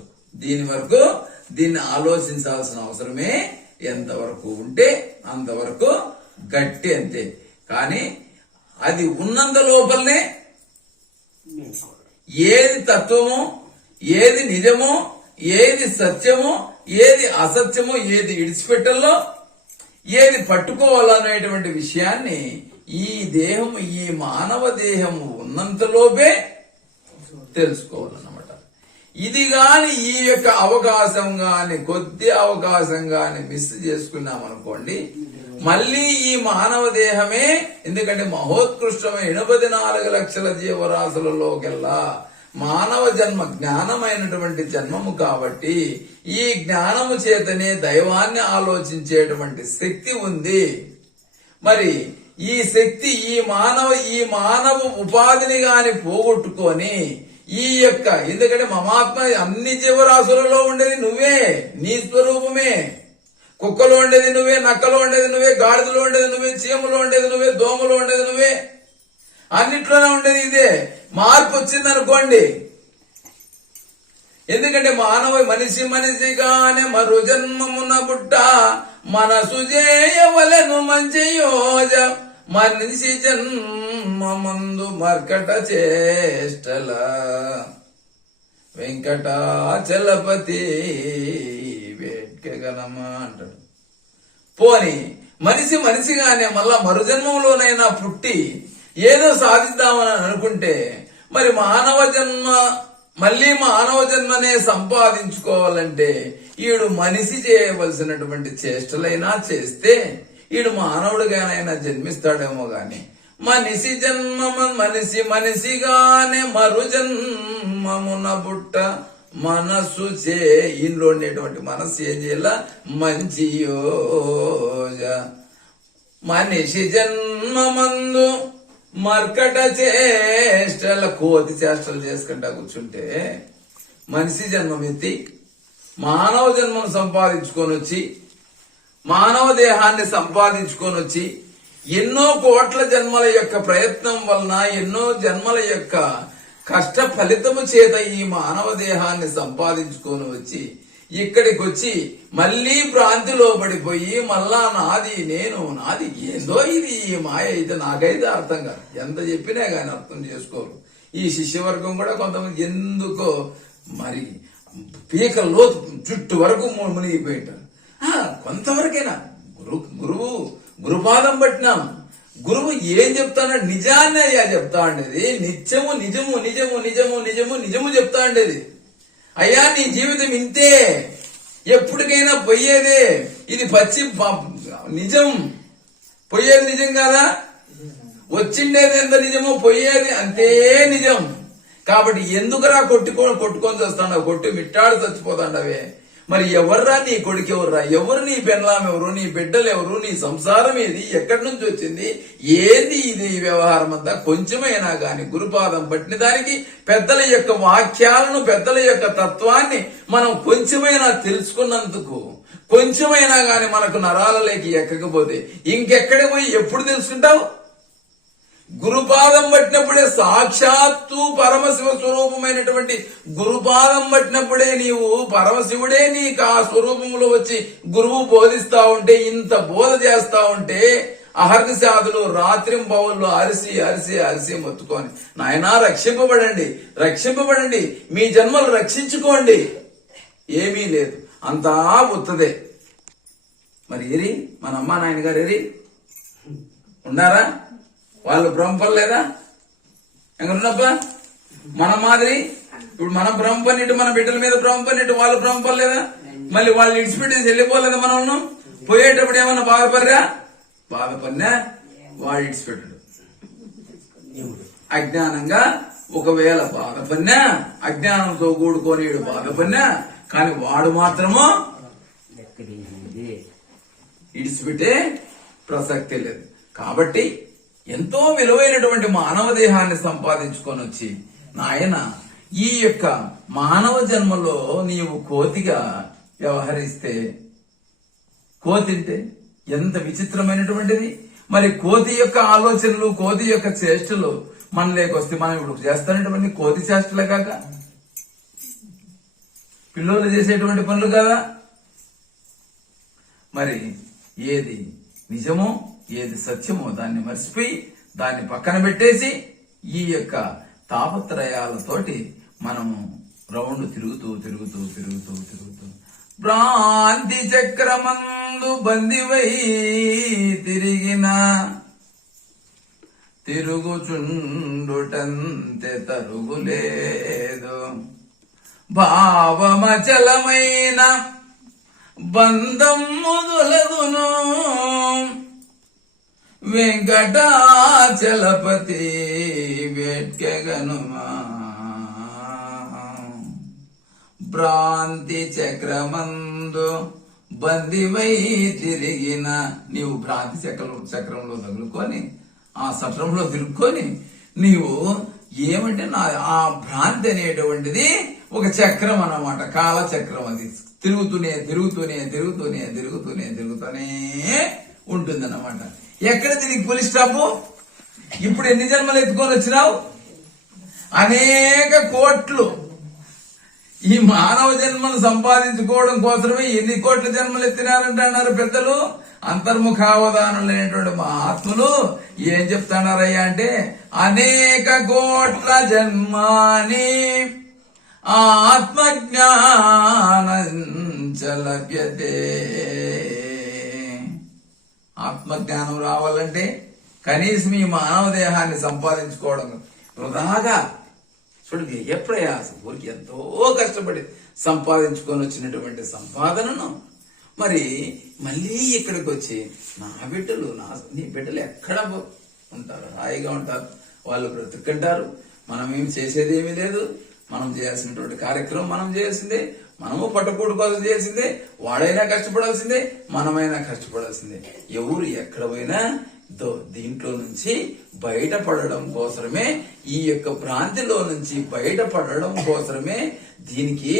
దీన్ని ఆలోచించాల్సిన అవసరమే ఎంతవరకు ఉంటే అంతవరకు గట్టి అంతే. కానీ అది ఉన్నంత లోపలనే ఏది తత్వమో ఏది నిజమో ఏది సత్యమో ఏది అసత్యమో ఏది ఇడిచిపెట్టాలో ఏది పట్టుకోవాలనేటువంటి విషయాన్ని ఈ దేహం ఈ మానవ దేహం ఉన్నంతలోపే తెలుసుకోవాలన్నమాట. ఇది గాని ఈ యొక్క అవకాశం గాని కొద్ది అవకాశం గాని మిస్ చేసుకున్నాం అనుకోండి, మళ్ళీ ఈ మానవ దేహమే, ఎందుకంటే మహోత్కృష్టమైన 84 లక్షల జీవరాశులలోకెల్లా మానవ జన్మ జ్ఞానమైనటువంటి జన్మము కాబట్టి ఈ జ్ఞానము చేతనే దైవాన్ని ఆలోచించేటువంటి శక్తి ఉంది. మరి ఈ శక్తి ఈ మానవ ఉపాధిని గాని పోగొట్టుకొని ఈ యొక్క, ఎందుకంటే మమాత్మ అన్ని జీవరాశులలో ఉండేది నువ్వే, నీ స్వరూపమే. కుక్కలో ఉండేది నువ్వే, నక్కలో ఉండేది నువ్వే, గాడిదలో ఉండేది నువ్వే, చీమలో ఉండేది నువ్వే, దోమలో ఉండేది నువ్వే, అన్నిట్లోనే ఉండేది ఇదే. మార్పు వచ్చిందనుకోండి, ఎందుకంటే మనిషిగానే మరు జన్మమున బుట్ట మనసు చేయవలను మంచి యోజ మనిషి జన్మమందు మర్కట చేష్టల వెంకటాచలపతి వేట్కెగలమా అంటాడు. పోని మనిషిగానే మళ్ళా మరుజన్మంలోనైనా పుట్టి ఏదో సాధిద్దామని అనుకుంటే మరి మళ్ళీ మానవ జన్మనే సంపాదించుకోవాలంటే ఈడు మనిషి చేయవలసినటువంటి చేష్టలైనా చేస్తే ఈడు మానవుడిగానైనా జన్మిస్తాడేమో గాని మనిషిగానే మరు జన్మమున బుట్ట మనస్సు ఇంట్లో ఉండేటువంటి మనస్సు ఏం చేయాల మంచి యోజ మనిషి జన్మమందు మర్కట చేష్టల కోతి చేష్టలు చేసుకుంటా కూర్చుంటే మనిషి జన్మం ఎత్తి మానవ జన్మను సంపాదించుకొని వచ్చి మానవ దేహాన్ని సంపాదించుకొని వచ్చి ఎన్నో కోట్ల జన్మల యొక్క ప్రయత్నం వలన ఎన్నో జన్మల యొక్క కష్ట ఫలితము చేత ఈ మానవ దేహాన్ని సంపాదించుకొని వచ్చి ఇక్కడికి వచ్చి మళ్ళీ భ్రాంతిలో పడిపోయి మళ్ళా నాది ఏందో ఇది ఈ మాయ అయితే నాకైతే అర్థం కాదు. ఎంత చెప్పినా కానీ అర్థం చేసుకోరు. ఈ శిష్యవర్గం కూడా కొంతమంది ఎందుకో మరి పీకల్లో చుట్టూ వరకు మునిగిపోయింటారు. కొంతవరకైనా గురుపాదం పట్టినాం. గురువు ఏం చెప్తాడు? నిజాన్ని అయ్యా చెప్తా ఉండేది. నిజము చెప్తా ఉండేది. అయ్యా నీ జీవితం ఇంతే, ఎప్పటికైనా పోయేదే, ఇది నిజం. పోయేది నిజం కాదా? వచ్చిండేది ఎంత నిజమో పోయేది అంతే నిజం. కాబట్టి ఎందుకురా కొట్టుకొని చేస్తాండవు? కొట్టి మిట్టాడు చచ్చిపోతాండవే. మరి ఎవర్రా నీ కొడుకు? ఎవర్రా? ఎవరు నీ పెన్లాం? ఎవరు నీ బిడ్డలు? ఎవరు నీ సంసారం? ఏది? ఎక్కడి నుంచి వచ్చింది? ఏంది ఇది వ్యవహారం అంతా? కొంచెమైనా గాని గురుపాదం పట్టిన దానికి పెద్దల యొక్క వాక్యాలను, పెద్దల యొక్క తత్వాన్ని మనం కొంచెమైనా తెలుసుకున్నందుకు, కొంచెమైనా గాని మనకు నరాలలోకి ఎక్కకపోతే ఇంకెక్కడికి పోయి ఎప్పుడు తెలుసుకుంటావు? గురుపాదం పట్టినప్పుడే, సాక్షాత్తు పరమశివ స్వరూపమైనటువంటి గురుపాదం పట్టినప్పుడే నీవు పరమశివుడే నీకు ఆ స్వరూపంలో వచ్చి గురువు బోధిస్తా ఉంటే, ఇంత బోధ చేస్తా ఉంటే అహర్నిశాదులు రాత్రింబవళ్ళు అరిసి మొత్తుకొని నాయనా రక్షింపబడండి, మీ జన్మలు రక్షించుకోండి. ఏమీ లేదు, అంతా ఉత్తదే. మరి మన అమ్మా నాయన గారు ఉన్నారా? వాళ్ళు బ్రహ్మపని లేదా? ఎక్కడున్నప్ప మన మాదిరి ఇప్పుడు మనం బ్రహ్మపనిట్టు, మన బిడ్డల మీద బ్రహ్మపనిట్టు వాళ్ళు బ్రహ్మపని లేదా? మళ్ళీ వాళ్ళు ఇడిచిపెట్టేసి వెళ్ళిపోలేదా? మనం పోయేటప్పుడు ఏమన్నా బాధపడినా వాడు ఇడిచిపెట్టాడు. అజ్ఞానంగా ఒకవేళ బాధపడినా, అజ్ఞానంతో కూడుకొని బాధపడినా కానీ వాడు మాత్రము ఇడిచిపెట్టే ప్రసక్తి లేదు. కాబట్టి ఎంతో విలువైనటువంటి మానవ దేహాన్ని సంపాదించుకొని వచ్చి నాయన ఈ యొక్క మానవ జన్మలో నీవు కోతిగా వ్యవహరిస్తే, కోతింటే ఎంత విచిత్రమైనటువంటిది. మరి కోతి యొక్క ఆలోచనలు, కోతి యొక్క చేష్టలు మనలేకొస్తే మనం ఇప్పుడు చేస్తున్నటువంటి కోతి చేష్టలే కాక పిల్లలు చేసేటువంటి పనులు కదా. మరి ఏది నిజమో ఏది సత్యమో దాన్ని మర్చిపోయి దాన్ని పక్కన పెట్టేసి ఈ యొక్క తాపత్రయాలతోటి మనము రౌండ్ తిరుగుతూ భ్రాంతి చక్రమందు బందివై తిరుగుచుండుటంతే తరుగులేదు. భావమచలమైన బంధం మొదలగును వెంకటాచలపతి వేట్కెగనుమా భ్రాంతి చక్రమందు బందివై తిరిగిన నీవు భ్రాంతి చక్రంలో తగులుకొని ఆ సట్రంలో తిరుక్కొని నీవు ఏమంటే ఆ భ్రాంతి అనేటువంటిది ఒక చక్రం అన్నమాట, కాల చక్రం. అది తిరుగుతూనే ఉంటుంది అన్నమాట. ఎక్కడ దీనికి పులి స్టాపు? ఇప్పుడు ఎన్ని జన్మలు ఎత్తుకొని వచ్చినావు? అనేక కోట్లు. ఈ మానవ జన్మను సంపాదించుకోవడం కోసమే ఎన్ని కోట్ల జన్మలు ఎత్తినారంటున్నారు పెద్దలు. అంతర్ముఖావధానులైనటువంటి మహాత్ములు ఏం చెప్తున్నారయ్యా అంటే, అనేక కోట్ల జన్మాని ఆత్మజ్ఞానంచలభ్యతే. ఆత్మజ్ఞానం రావాలంటే కనీసం ఈ మానవ దేహాన్ని సంపాదించుకోవడం వృధాగా చూడు, వ్యయ ప్రయాసం ఊరికి ఎంతో కష్టపడి సంపాదించుకొని వచ్చినటువంటి సంపాదనను మరి మళ్ళీ ఇక్కడికి వచ్చి నా బిడ్డలు నీ బిడ్డలు ఎక్కడ ఉంటారు? హాయిగా ఉంటారు, వాళ్ళు బ్రతుకుంటారు. మనం ఏం చేసేది ఏమీ లేదు. మనం చేయాల్సినటువంటి కార్యక్రమం మనం చేయాల్సిందే. మనము పట్టుకూడు కోసం చేసిందే. వాడైనా కష్టపడాల్సిందే, మనమైనా కష్టపడాల్సిందే. ఎవరు ఎక్కడ పోయినా దీంట్లో నుంచి బయటపడడం కోసమే, ఈ యొక్క భ్రాంతిలో నుంచి బయటపడడం కోసమే, దీనికి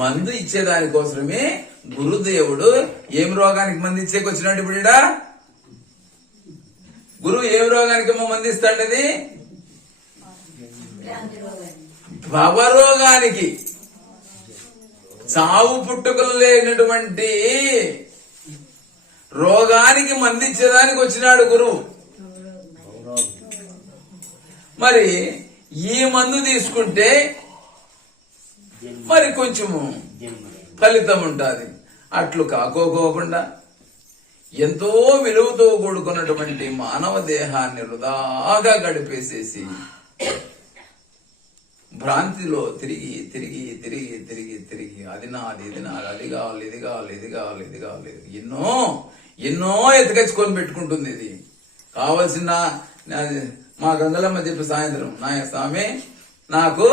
మందు ఇచ్చేదానికోసమే గురుదేవుడు ఏం రోగానికి మంది ఇచ్చేకి వచ్చినట్టు ఇప్పుడు గురువు ఏం రోగానికి మంది ఇస్తాడది? భవరోగానికి, చావు పుట్టుకలు లేనటువంటి రోగానికి మందించేదానికి వచ్చినాడు గురువు. మరి ఈ మందు తీసుకుంటే మరి కొంచెము ఫలితం ఉంటుంది. అట్లు కాకోకుండా ఎంతో విలువతో కూడుకున్నటువంటి మానవ దేహాన్ని వృధాగా గడిపేసేసి భ్రాంతిలో తిరిగి అది నాది, ఇది నాది, అది కావాలి, ఇది కావాలి, ఇది కావాలి, ఇది కావాలి, ఎన్నో ఎత్తుకొచ్చుకొని పెట్టుకుంటుంది. ఇది కావలసిన మా గంగలమ్మ చెప్పి సాయంత్రం, నా స్వామి నాకు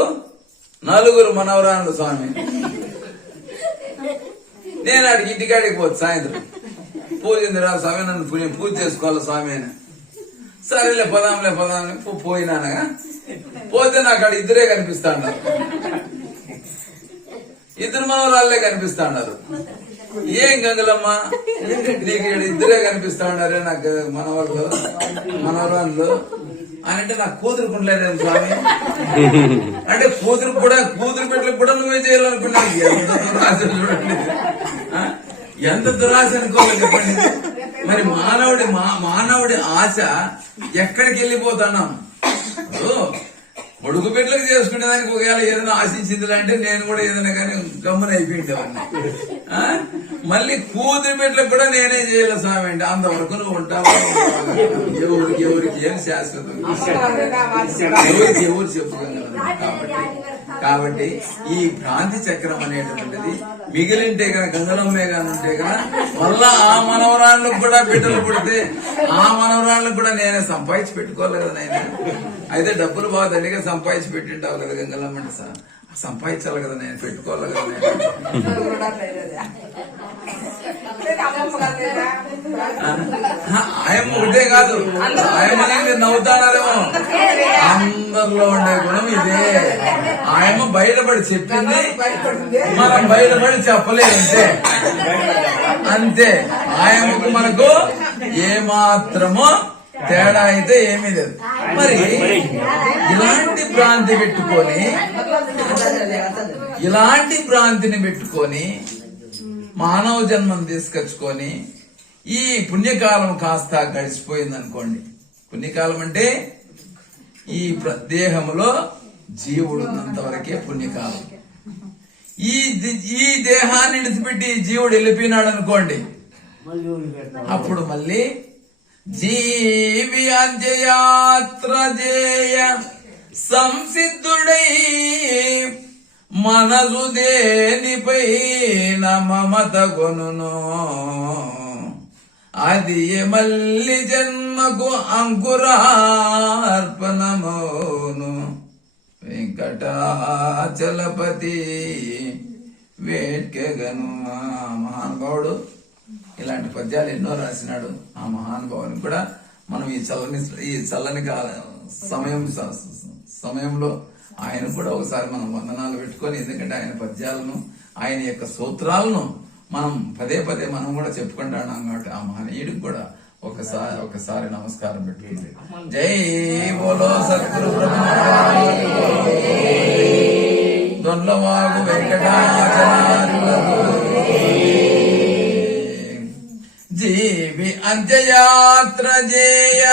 4 మనవరాళ్ళు స్వామి, నేను అడిగి ఇంటికాడికి పోతు సాయంత్రం పూజింది రా స్వామి, నన్ను పూజ చేసుకోవాలి స్వామి అని. సరేలే పదాంలే పోయినానగా పోతే నాకు అక్కడ ఇద్దరే కనిపిస్తాడారు, 2 మనవరాళ్లే కనిపిస్తాడారు. ఏం గంగలమ్మ నీకు ఇద్దరే కనిపిస్తా ఉన్నారే నాకు మనవరాళ్ళు అని అంటే, నాకు కూతురు ఉండలేదేమో స్వామి అంటే, కూతురు బిడ్డలకు కూడా నువ్వే చేయాలనుకున్నాను. ఎంత దురాశ చూడండి, ఎంత దురాశ అనుకోవాలి చెప్పండి. మరి మానవుడి ఆశ ఎక్కడికి వెళ్ళిపోతున్నాం? కొడుకు బిడ్డలకు చేసుకునే దానికి ఒకవేళ ఏదైనా ఆశించింది అంటే నేను కూడా ఏదైనా కానీ గమ్మున అయిపోయిండేవాడిని. మళ్ళీ కూతురు బిడ్డలకు కూడా నేనే చేయాలి స్వామి అంటే, అంతవరకు నువ్వు ఉంటావా? ఎవరికి ఏం శాశ్వతం, ఎవరు చెప్పుకోగలరు? కాబట్టి ఈ భ్రాంతి చక్రం అనేటువంటిది మిగిలింటే కనుక, గంగలమ్మే కానీ ఉంటే కనుక మళ్ళా ఆ మనవరాళ్ళకు కూడా బిడ్డలు పుడితే ఆ మనవరాళ్ళకు కూడా నేనే సంపాదించి పెట్టుకోవాలి కదా నాయన. అయితే డబ్బులు బాగా దండిగా సంపాదించి పెట్టింటావు కదా గంగలమ్మ అంటే, సంపాదించాలి కదా నేను, పెట్టుకోవాలి కదా నేను. ఆయమ్మ ఒకటే కాదు, ఆయమ్మనే మీరు నవ్వుతాడారేమో, అందరిలో ఉండే గుణం ఇదే. ఆయమ్మ బయటపడి చెప్పింది, మనం బయటపడి చెప్పలేదంటే అంతే. ఆయమ్మకు మనకు ఏమాత్రమో తేడా అయితే ఏమీ లేదు. మరి ఇలాంటి భ్రాంతిని పెట్టుకొని మానవ జన్మను తీసుకొచ్చుకొని ఈ పుణ్యకాలం కాస్త గడిచిపోయింది అనుకోండి. పుణ్యకాలం అంటే ఈ దేహములో జీవుడు ఉన్నంత వరకే పుణ్యకాలం. ఈ దేహాన్ని విడిచిపెట్టి జీవుడు వెళ్ళిపోయినాడు అనుకోండి, అప్పుడు మళ్ళీ జీవి అంత్యయాత్ర జేయ సంసిద్ధుడై మనసు దేనిపై మమత కొనును అది మల్లి జన్మకు అంకురార్పణమోను వెంకటాచలపతి వేట్కెగను. ఆ మహానుభావుడు ఇలాంటి పద్యాలు ఎన్నో రాసినాడు. ఆ మహానుభావుని కూడా మనం ఈ చల్లని సమయంలో ఆయన కూడా ఒకసారి మనం వందనాలు పెట్టుకొని, ఎందుకంటే ఆయన పద్యాలను ఆయన యొక్క సూత్రాలను మనం పదే పదే మనం కూడా చెప్పుకుంటున్నాం కాబట్టి ఆ మహనీయుడికి కూడా ఒకసారి నమస్కారం పెట్టుకుంది. జై బోలో సద్గురు దొండవాగు వెంకటాచార్యులకు. జీవి అంత్యయాత్ర జేయ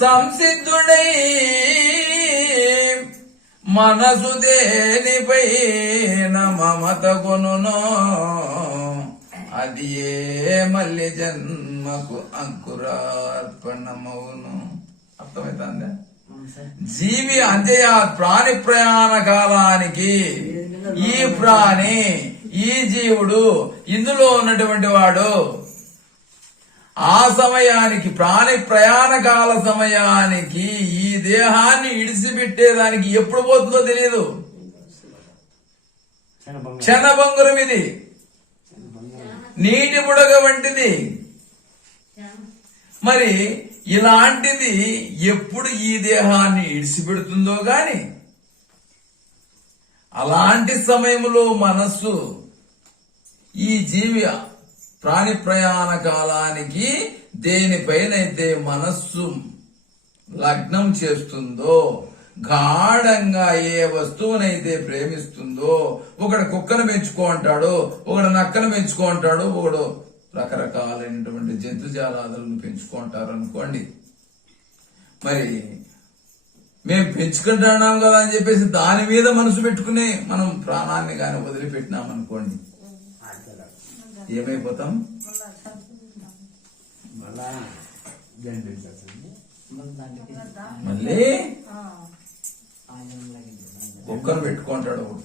సంసిద్ధుడై మనసు దేనిపై మమత కొనునో అది ఏ మల్లి జన్మకు అంకురార్పణమవును. అర్థమైతుందా? జీవి అంత్యయా ప్రాణి ప్రయాణ కాలానికి ఈ ప్రాణి, ఈ జీవుడు, ఇందులో ఉన్నటువంటి వాడు ఆ సమయానికి, ప్రాణి ప్రయాణ కాల సమయానికి ఈ దేహాన్ని ఇడిసిపెట్టేదానికి ఎప్పుడు పోతుందో తెలియదు. క్షణభంగురం ఇది, నీటి బుడగ వంటిది. మరి ఇలాంటిది ఎప్పుడు ఈ దేహాన్ని ఇడిసిపెడుతుందో గాని, అలాంటి సమయంలో మనస్సు ఈ జీవి ప్రాణి ప్రయాణ కాలానికి దేనిపైనైతే మనస్సు లగ్నం చేస్తుందో, గాఢంగా ఏ వస్తువునైతే ప్రేమిస్తుందో, ఒకడు కుక్కను పెంచుకో అంటాడు, ఒకడు నక్కను పెంచుకో అంటాడు, ఒకడు రకరకాలైనటువంటి జంతుజాలాదులను పెంచుకుంటారు అనుకోండి. మరి మేము పెంచుకుంటున్నాం కదా అని చెప్పేసి దాని మీద మనసు పెట్టుకుని మనం ప్రాణాన్ని గాని వదిలిపెట్టినాం అనుకోండి, ఏమైపోతాం? మళ్ళీ కుక్కను పెట్టుకుంటాడు ఒకడు,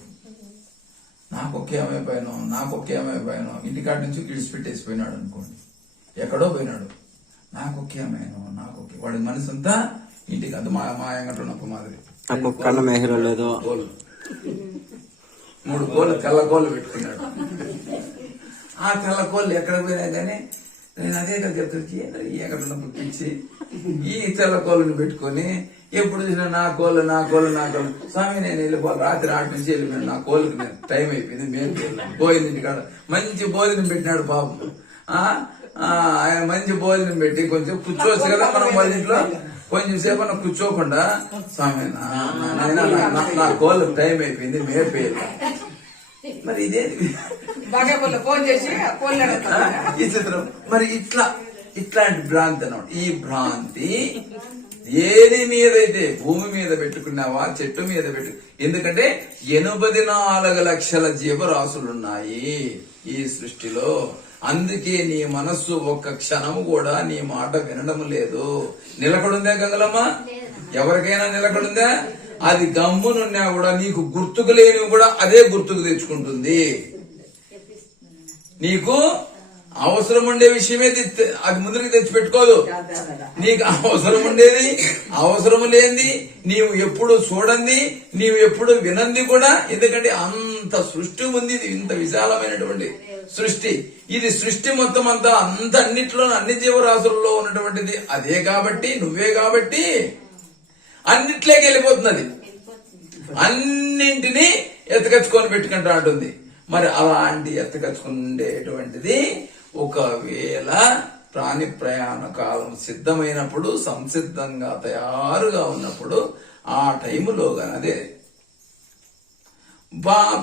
నాకొక్కే ఏమైపోయాను ఇంటికాడి నుంచి గిడిచిపెట్టేసిపోయినాడు అనుకోండి, ఎక్కడో పోయినాడు, నాకొక్కే వాడి మనసు అంతా ఇంటికి. అది మా ఎంగట్టున్నప్పు మాదిరి కోళ్ళు, 3 కోళ్ళు తెల్ల కోళ్ళు పెట్టుకున్నాడు. ఆ తెల్ల కోళ్ళు ఎక్కడ పోయినా గానీ నేను అదే కదా చెప్తాను, ఎక్కడున్నప్పుడు పిచ్చి ఈ తెల్ల కోళ్ళని పెట్టుకొని ఎప్పుడు చూసినా నా కోళ్ళు స్వామి నేను వెళ్ళిపోవాలి, రాత్రి 8 నుంచి వెళ్ళిపోయాను, నా కోళ్ళకి టైం అయిపోయింది, మేము పోయింది ఇంటికాడ. మంచి భోజనం పెట్టినాడు పాపం. ఆయన మంచి భోజనం పెట్టి కొంచెం కూర్చోవచ్చు కదా మనం వాళ్ళ ఇంట్లో, కొంచెం సేపు అన్న కూర్చోకుండా స్వామి నా కోళ్ళకి టైం అయిపోయింది, మేపేయాలి. మరి ఇదేంటి ఈ చిత్రం? మరి ఇట్లాంటి భ్రాంతి అన్నమాట. ఈ భ్రాంతి ఏది మీదైతే భూమి మీద పెట్టుకున్నావా, చెట్టు మీద ఎందుకంటే 84 లక్షల జీవరాశులున్నాయి ఈ సృష్టిలో. అందుకే నీ మనస్సు ఒక్క క్షణము కూడా నీ మాట వినడం లేదు. నిలకడుందా గంగలమ్మ? ఎవరికైనా నిలకడుందా? అది గమ్మునున్నా కూడా నీకు గుర్తుకు లేనివి కూడా అదే గుర్తుకు తెచ్చుకుంటుంది. నీకు అవసరం ఉండే విషయమే అది ముందుకు తెచ్చిపెట్టుకోదు. నీకు అవసరం ఉండేది, అవసరం లేనిది నీవు ఎప్పుడు చూడండి, నీవు ఎప్పుడు వినంది కూడా. ఎందుకంటే అంత సృష్టి ఉంది, ఇది ఇంత విశాలమైనటువంటి సృష్టి. ఇది సృష్టి మొత్తం అంతా అన్నిట్లో అన్ని జీవరాశుల్లో ఉన్నటువంటిది అదే కాబట్టి, నువ్వే కాబట్టి అన్నిట్లోకి వెళ్ళిపోతున్నది, అన్నింటినీ ఎత్తకచ్చుకొని పెట్టుకుంటా ఉంటుంది. మరి అలాంటి ఎత్తకచ్చుకుండేటువంటిది ఒకవేళ ప్రాణి ప్రయాణ కాలం సిద్ధమైనప్పుడు, సంసిద్ధంగా తయారుగా ఉన్నప్పుడు, ఆ టైములో అదే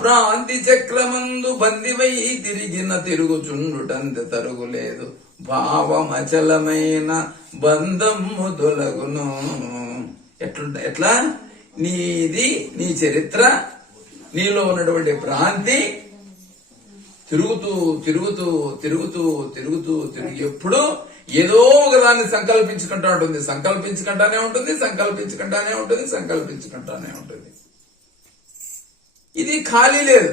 భ్రాంతి చక్రమందు బందివై తిరిగిన తిరుగుచుండుటంత తరుగులేదు, భావమచలమైన బంధము తొలగును. ఎట్లా నీ చరిత్ర, నీలో ఉన్నటువంటి భ్రాంతి తిరుగుతూ ఎప్పుడు ఏదో ఒకదాన్ని సంకల్పించుకుంటానే ఉంటుంది. ఇది ఖాళీ లేదు.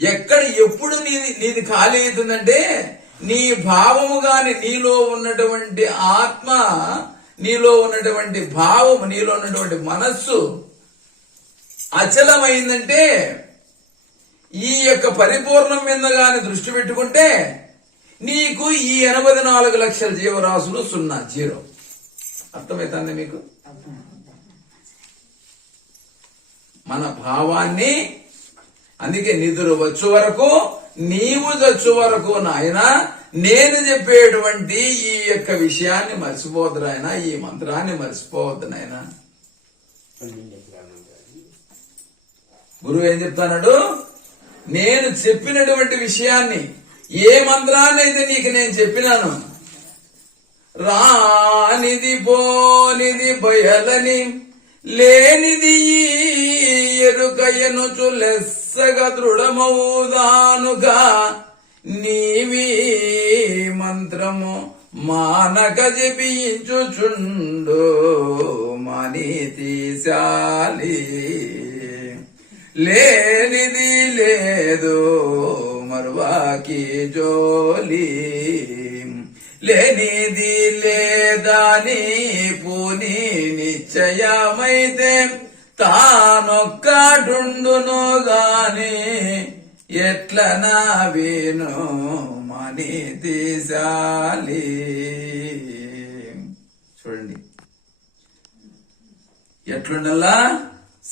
ఎక్కడ ఎప్పుడు నీది ఖాళీ అవుతుందంటే నీ భావము గాని, నీలో ఉన్నటువంటి ఆత్మ, నీలో ఉన్నటువంటి భావము, నీలో ఉన్నటువంటి మనస్సు అచలమైందంటే, ఈ యొక్క పరిపూర్ణం మీద గాని దృష్టి పెట్టుకుంటే నీకు ఈ 84 లక్షల జీవరాశులు 0. అర్థమవుతుంది మీకు? మన భావాన్ని, అందుకే నిధులు వచ్చు వరకు నీవు చచ్చు వరకు నాయన నేను చెప్పేటువంటి ఈ యొక్క విషయాన్ని మర్చిపోవద్దు నాయన, ఈ మంత్రాన్ని మర్చిపోవద్దు నాయన. గురువు ఏం చెప్తాడు? నేను చెప్పినటువంటి విషయాన్ని, ఏ మంత్రాన్ని అయితే నీకు నేను చెప్పినాను, రానిది పోనిది బయలని లేనిది ఎరుకయనుచు లెస్సగా దృఢమవుదానుగా నీవి మంత్రము మానక జపించుచుండు మనీతిశాలి. లేనిది లేదు మరువాకి జోలి, లేనిది లేదాని పూని నిశ్చయమైతే తానొక్కడుండును గాని ఎట్ల నా విను మనీతిశాలి. చూడండి ఎట్లుండల్లా,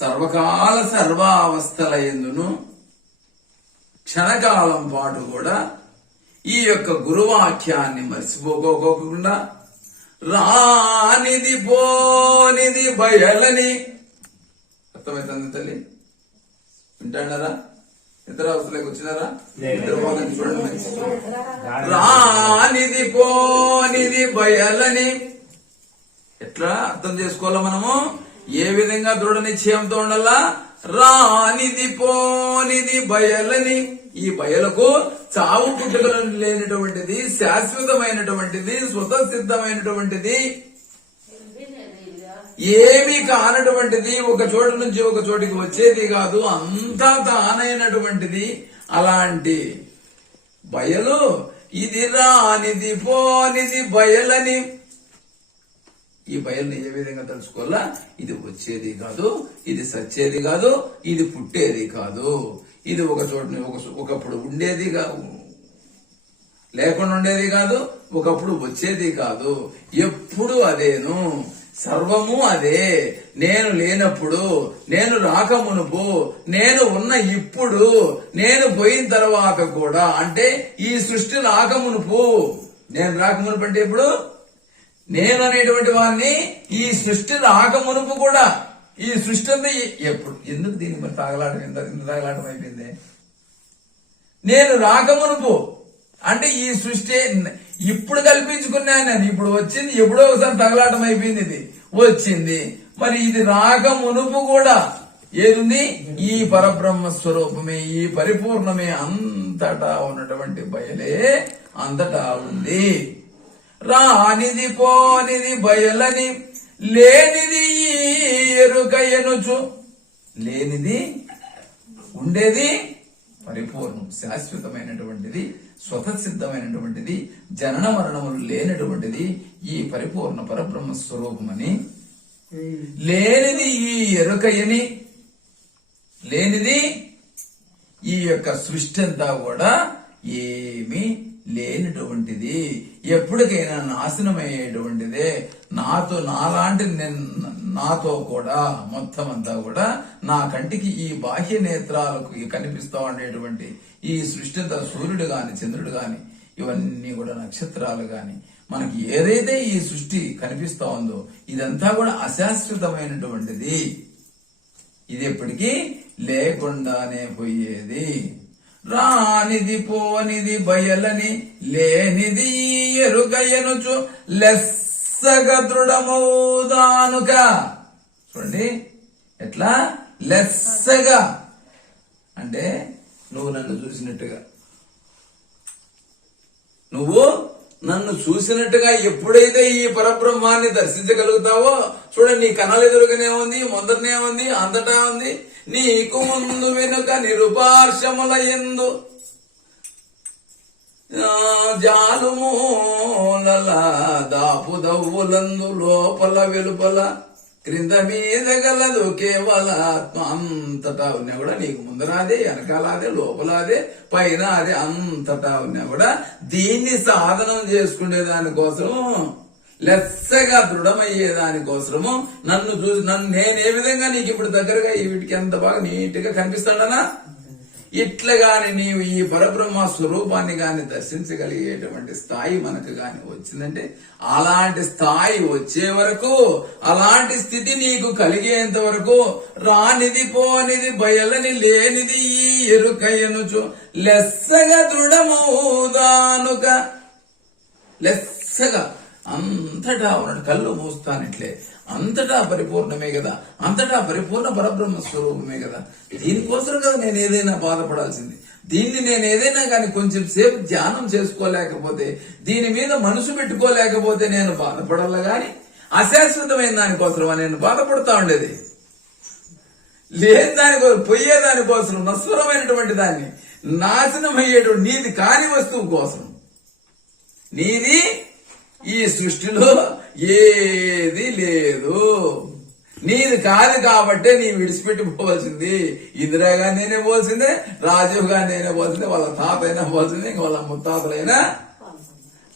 సర్వకాల సర్వావస్థల యందును క్షణకాలం పాటు కూడా ఈ యొక్క గురువాక్యాన్ని మర్చిపోకోకుండా రానిది పోనిది బయలని. అర్థమవుతుంది తల్లి? వింటాడారా? ఇతర అవస్థలోకి వచ్చినారా? నిద్రపోకండి, చూడండి. రానిది పోనిది బయలని ఎట్లా అర్థం చేసుకోవాలా మనము? ఏ విధంగా దృఢ నిశ్చయంతో ఉండాలా? రానిది పోనిది బయలని. ఈ బయలకు చావు పుట్టుకలు లేనటువంటిది, శాశ్వతమైనటువంటిది, స్వతసిద్ధమైనటువంటిది, ఏమీ కానటువంటిది, ఒక చోటు నుంచి ఒక చోటికి వచ్చేది కాదు, అంతా తానైనటువంటిది. అలాంటి బయలు ఇది రానిది పోనిది బయలని. ఈ బయల్ని ఏ విధంగా తెలుసుకోవాలా? ఇది వచ్చేది కాదు, ఇది సచ్చేది కాదు, ఇది పుట్టేది కాదు, ఇది ఒక చోటుని ఒకప్పుడు ఉండేది లేకుండా ఉండేది కాదు, ఒకప్పుడు వచ్చేది కాదు, ఎప్పుడు అదేను, సర్వము అదే. నేను లేనప్పుడు, నేను రాకమునుపు, నేను ఉన్న ఇప్పుడు, నేను పోయిన తర్వాత కూడా, అంటే ఈ సృష్టి రాకమునుపు, నేను రాకమునుపు అంటే ఇప్పుడు నేను అనేటువంటి వాడిని, ఈ సృష్టి రాకమునుపు కూడా, ఈ సృష్టి అంతా ఎప్పుడు, ఎందుకు దీనికి మరి తాగలాటం, ఇంత తాగలాటం అయిపోయింది? నేను రాకమునుపు అంటే ఈ సృష్టి ఇప్పుడు కల్పించుకున్నాను నేను, ఇప్పుడు వచ్చింది, ఎప్పుడో ఒకసారి తగలాటం అయిపోయింది, ఇది వచ్చింది. మరి ఇది రాకమునుపు కూడా ఏదుంది? ఈ పరబ్రహ్మ స్వరూపమే, ఈ పరిపూర్ణమే, అంతటా ఉన్నటువంటి బయలే అంతటా ఉంది. రానిది పోనిది బయలని లేనిది ఎరుకయనుచు. లేనిది ఉండేది పరిపూర్ణం, శాశ్వతమైనటువంటిది, స్వతసిద్ధమైనటువంటిది, జనన మరణములు లేనటువంటిది ఈ పరిపూర్ణ పరబ్రహ్మ స్వరూపమని. లేనిది ఈ ఎరుకయని, లేనిది ఈ యొక్క సృష్టి అంతా కూడా ఏమీ లేనటువంటిది, ఎప్పటికైనా నాశనమయ్యేటువంటిదే. నాలాంటి నాతో కూడా మొత్తం అంతా కూడా నా కంటికి ఈ బాహ్య నేత్రాలకు కనిపిస్తా ఉండేటువంటి ఈ సృష్టి అంతా, సూర్యుడు గాని, చంద్రుడు గాని, ఇవన్నీ కూడా నక్షత్రాలు గాని, మనకి ఏదైతే ఈ సృష్టి కనిపిస్తా ఉందో ఇదంతా కూడా అశాశ్వతమైనటువంటిది, ఇది ఎప్పటికీ లేకుండానే పోయేది. రానిది పోనిది బయలని లేనిది ఎరుకయనుచు లెస్సగా దృఢమవుదానుక. చూడండి ఎట్లా లెస్సగా అంటే నువ్వు నన్ను చూసినట్టుగా, నువ్వు నన్ను చూసినట్టుగా ఎప్పుడైతే ఈ పరబ్రహ్మాన్ని దర్శించగలుగుతావో చూడండి, నీ కన్నాలు ఎదురుగానే ఉంది, ముందరనే ఉంది, అంతటా ఉంది. నీకు ముందు వెనుక నిరుపార్శముల యందు జాలుమూలల దాపుదవ్వులందు లోపల వెలుపల క్రింద మీద గలదు కేవల ఆత్మ. అంతటా ఉన్నా కూడా నీకు ముందరాదే, వెనకాలదే, లోపలదే, పైన అదే, అంతటా ఉన్నా కూడా దీన్ని సాధనం చేసుకునే దానికోసము, లెస్సగా దృఢమయ్యే దానికోసము నన్ను చూసి నేను ఏ విధంగా నీకు ఇప్పుడు దగ్గరగా ఈ వీటికి ఎంత బాగా నీట్ గా కనిపిస్తాడనా, ఇట్లా గాని నీవు ఈ పరబ్రహ్మ స్వరూపాన్ని గాని దర్శించగలిగేటువంటి స్థాయి మనకు గాని వచ్చిందంటే, అలాంటి స్థాయి వచ్చే వరకు, అలాంటి స్థితి నీకు కలిగేంత వరకు రానిది పోనిది బయలని లేనిది ఈ ఎరుకయ్యనుచు లెస్సగా దృఢమవుదానుక. లెస్సగా అంతటా ఉన్నాడు, కళ్ళు మూస్తానిట్లే, అంతటా పరిపూర్ణమే కదా, అంతటా పరిపూర్ణ పరబ్రహ్మ స్వరూపమే కదా. దీనికోసం కదా నేను ఏదైనా బాధపడాల్సింది. దీన్ని నేను ఏదైనా కానీ కొంచెం సేపు ధ్యానం చేసుకోలేకపోతే, దీని మీద మనసు పెట్టుకోలేకపోతే నేను బాధపడాల గాని అశాశ్వతమైన దానికోసమా నేను బాధపడుతూ ఉండేది. లేని దానికోసం, పోయే దానికోసం, నశ్వరమైనటువంటి దాన్ని, నాశనం అయ్యేటువంటి నీది కాని వస్తువు కోసం. నీది ఈ సృష్టిలో ఏది లేదు, నీది కాదు కాబట్టే నీ విడిచిపెట్టిపోవాల్సింది. ఇందిరాగాంధీనే పోవాల్సిందే, రాజీవ్ గాంధీ అయినా పోవాల్సిందే, వాళ్ళ తాత అయినా పోవాల్సిందే, ఇంకా వాళ్ళ ముత్తాతలైనా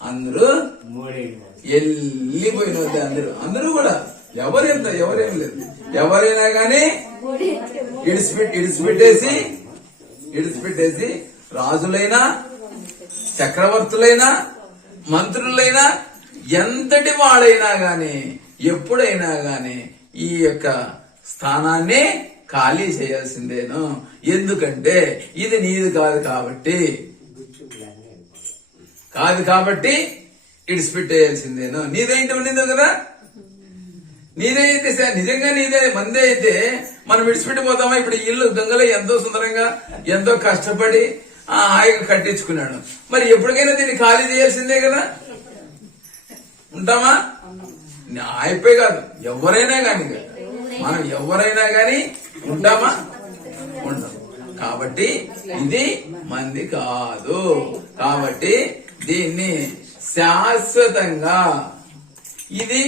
అందరూ వెళ్ళిపోయిన అందరూ కూడా ఎవరేం లేదు. ఎవరైనా గాని ఇడిచిపెట్టేసి రాజులైనా, చక్రవర్తులైనా, మంత్రులైనా, ఎంతటి వాడైనా గాని, ఎప్పుడైనా గాని ఈ యొక్క స్థానాన్ని ఖాళీ చేయాల్సిందేను. ఎందుకంటే ఇది నీది కాదు కాబట్టి ఇడిచిపెట్టేయాల్సిందేను. నీదైతే ఉండిందో కదా, నీదైతే నిజంగా నీదే మందే అయితే మనం విడిచిపెట్టిపోతామా? ఇప్పుడు ఇల్లు గంగలో ఎంతో సుందరంగా, ఎంతో కష్టపడి హాయిగా కట్టించుకున్నాడు. మరి ఎప్పటికైనా దీన్ని ఖాళీ చేయాల్సిందే కదా. ఉంటామా? అయిపోయి కాదు, ఎవరైనా కాని, మనం ఎవరైనా గాని ఉంటామా? ఉంటాం. కాబట్టి ఇది మంది కాదు. కాబట్టి దీన్ని శాశ్వతంగా, ఇది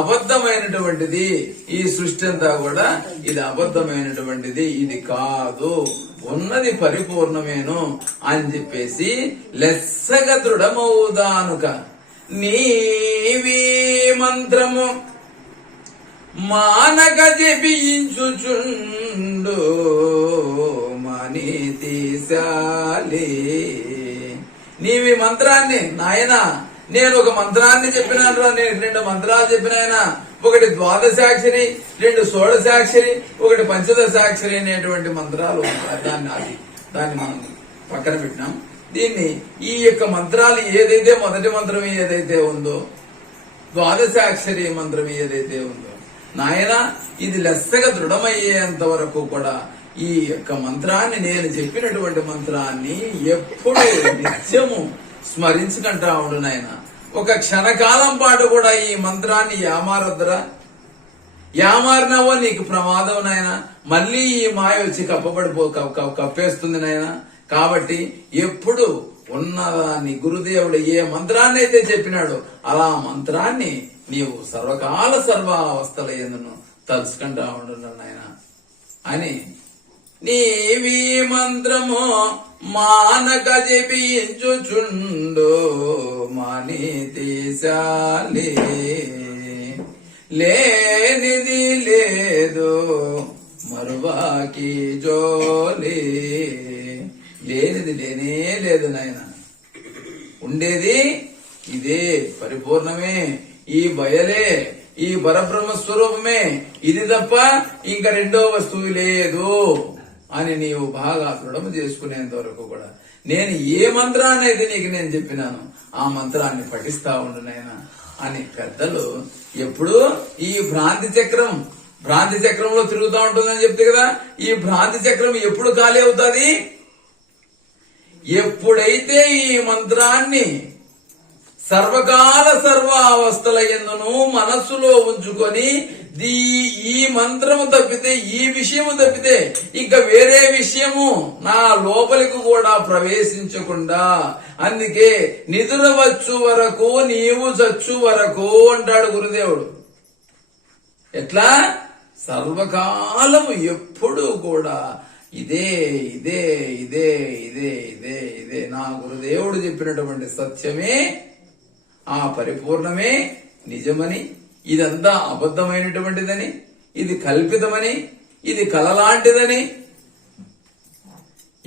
అబద్ధమైనటువంటిది, ఈ సృష్టి అంతా కూడా ఇది అబద్ధమైనటువంటిది, ఇది కాదు, ఉన్నది పరిపూర్ణమేను అని చెప్పేసి లెస్సగా దృఢమవుదానుక. నీవీ మంత్రము మానక జపించుచుండు మనీతిశాలి. నీవి మంత్రాన్ని, నాయన నేను ఒక మంత్రాన్ని చెప్పినాను, నేను 2 మంత్రాలు చెప్పినాయన. ఒకటి ద్వాదశాక్షరి, 2 షోడశాక్షరి, ఒకటి పంచదశాక్షరి అనేటువంటి మంత్రాలు. దాన్ని మనం పక్కన పెట్టినాం. దీన్ని ఈ యొక్క మంత్రాలు ఏదైతే మొదటి మంత్రం ఏదైతే ఉందో, ద్వాదశాక్షరి మంత్రం ఏదైతే ఉందో, నాయన ఇది లెస్సగా దృఢమయ్యేంత వరకు కూడా ఈ యొక్క మంత్రాన్ని, నేను చెప్పినటువంటి మంత్రాన్ని ఎప్పుడు నిత్యము స్మరించుకుంటా ఉండు నాయన. ఒక క్షణకాలం పాటు కూడా ఈ మంత్రాన్ని యామారొద్దురా. యామారినావో నీకు ప్రమాదం నాయన. మళ్ళీ ఈ మాయ వచ్చి కప్పేస్తుంది నాయన. కాబట్టి ఎప్పుడు ఉన్నదాన్ని గురుదేవుడు ఏ మంత్రాన్ని అయితే చెప్పినాడో అలా మంత్రాన్ని నీవు సర్వకాల సర్వావస్థల యందును తలుచుకుంటా ఉండు నాయన అని. నీవీ మంత్రము మానక జపించుచుండు మనీతిశాలి. లేనిది లేదు మరువాకి జోలి. లేనిది లేనే లేదు నాయన. ఉండేది ఇదే, పరిపూర్ణమే, ఈ బయలే, ఈ పరబ్రహ్మ స్వరూపమే, ఇది తప్ప ఇంకా రెండో వస్తువు లేదు అని నీవు బాగా దృఢము చేసుకునేంత వరకు కూడా నేను ఏ మంత్రాన్ని అయితే నీకు నేను చెప్పినాను ఆ మంత్రాన్ని పఠిస్తా ఉండు నాయన అని పెద్దలు ఎప్పుడు ఈ భ్రాంతి చక్రంలో తిరుగుతూ ఉంటుందని చెప్తే కదా. ఈ భ్రాంతి చక్రం ఎప్పుడు ఖాళీ అవుతుంది? ఎప్పుడైతే ఈ మంత్రాన్ని సర్వకాల సర్వావస్థల యందును మనస్సులో ఉంచుకొని ఈ మంత్రము తప్పితే, ఈ విషయము తప్పితే ఇంకా వేరే విషయము నా లోపలికి కూడా ప్రవేశించకుండా, అందుకే నిద్ర వచ్చు వరకు నీవు చచ్చు వరకు అంటాడు గురుదేవుడు. ఎట్లా? సర్వకాలము ఎప్పుడు కూడా ఇదే ఇదే ఇదే ఇదే ఇదే ఇదే నా గురుదేవుడు చెప్పినటువంటి సత్యమే, ఆ పరిపూర్ణమే నిజమని, ఇదంతా అబద్ధమైనటువంటిదని, ఇది కల్పితమని, ఇది కలలాంటిదని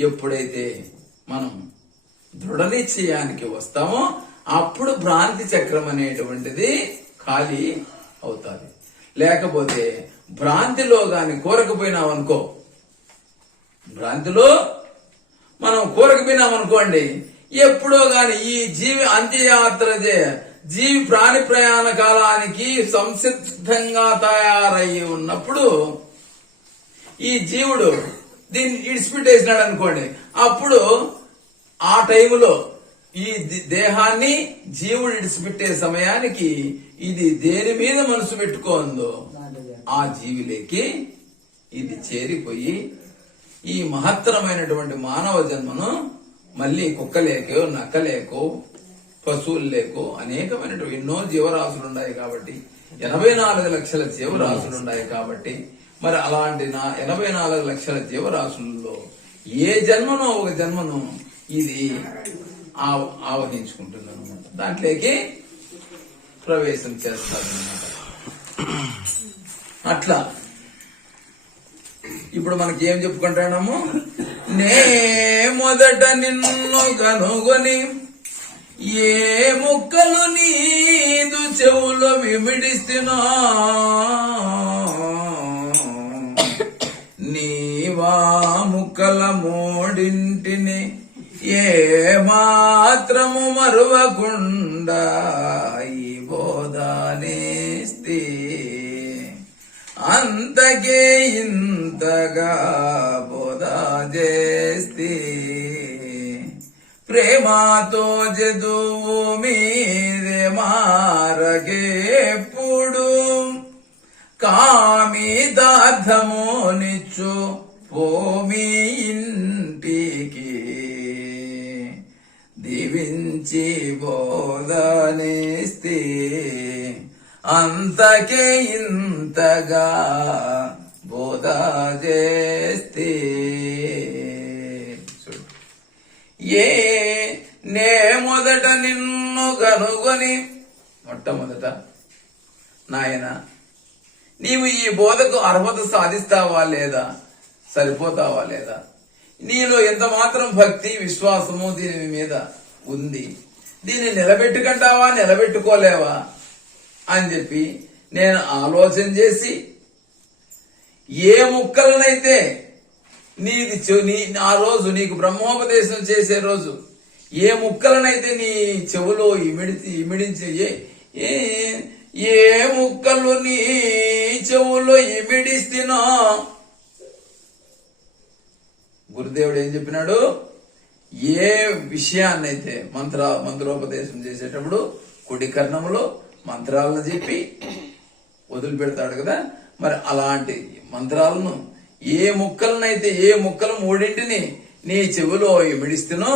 ఎప్పుడైతే మనం దృఢ నిశ్చయానికి వస్తామో అప్పుడు భ్రాంతి చక్రం అనేటువంటిది ఖాళీ అవుతుంది. లేకపోతే భ్రాంతిలో గాని కోరకపోయినామనుకో, భ్రాంతిలో మనం కోరకపోయినామనుకోండి, ఎప్పుడో గాని ఈ జీవి అంత్యయాత్ర జీవి ప్రాణి ప్రయాణ కాలానికి సంసిద్ధంగా తయారయ్యి ఉన్నప్పుడు ఈ జీవుడు దీన్ని ఇడిచిపెట్టేసినాడు అనుకోండి, అప్పుడు ఆ టైములో ఈ దేహాన్ని జీవుడు ఇడిచిపెట్టే సమయానికి ఇది దేని మీద మనసు పెట్టుకోందో ఆ జీవిలోకి ఇది చేరిపోయి ఈ మహత్తరమైనటువంటి మానవ జన్మను మళ్ళీ కుక్కలేకో, నక్కలేకో, పశువులు లేకో అనేకమైనటువంటి ఎన్నో జీవరాశులు ఉన్నాయి కాబట్టి, 84 లక్షల జీవరాశులు ఉన్నాయి కాబట్టి, మరి అలాంటి 84 లక్షల జీవరాశులలో ఏ జన్మనో ఒక జన్మను ఇది ఆవహించుకుంటుంది అనమాట, దాంట్లోకి ప్రవేశం చేస్తారనమాట. అట్లా ఇప్పుడు మనకి ఏం చెప్పుకుంటున్నాము? నే మొదట నిన్ను కనుగొని ఏ ముక్కలు నీదు చెవులో విమిడిస్తున్నా, నీవా ముక్కల మూడింటిని ఏ మాత్రము మరువకుండా ఈ బోధనేస్తే, అంతకే ఇంతగా బోధ చేస్తే, ప్రేమతో జదువు మీదే మారగేప్పుడు, కామిదార్థము నిచ్చు పోమి ఇంటికి, దీవించి బోధనేస్తే, అంతకే ఇంతగా బోధ చేస్తే. ఏ నే మొదట నిన్ను కనుగొని, మొట్టమొదట నాయన నీవు ఈ బోధకు అర్హత సాధిస్తావా లేదా, సరిపోతావా లేదా, నీలో ఎంత మాత్రం భక్తి విశ్వాసము దీని మీద ఉంది, దీన్ని నిలబెట్టుకుంటావా నిలబెట్టుకోలేవా అని చెప్పి నేను ఆలోచన చేసి, ఏ ముక్కలనైతే ఆ రోజు నీకు బ్రహ్మోపదేశం చేసే రోజు ఏ ముక్కలనైతే నీ చెవులో ఇమిడించి ఏ ముక్కలు నీ చెవులో ఇమిడిస్తున్నా, గురుదేవుడు ఏం చెప్పినాడు? ఏ విషయాన్నైతే మంత్రోపదేశం చేసేటప్పుడు కుడి కర్ణములో మంత్రాలను చెప్పి వదిలిపెడతాడు కదా, మరి అలాంటి మంత్రాలను ఏ ముక్కలనైతే ఏ ముక్కలు మూడింటిని నీ చెవిలో ఇమిడిస్తునో,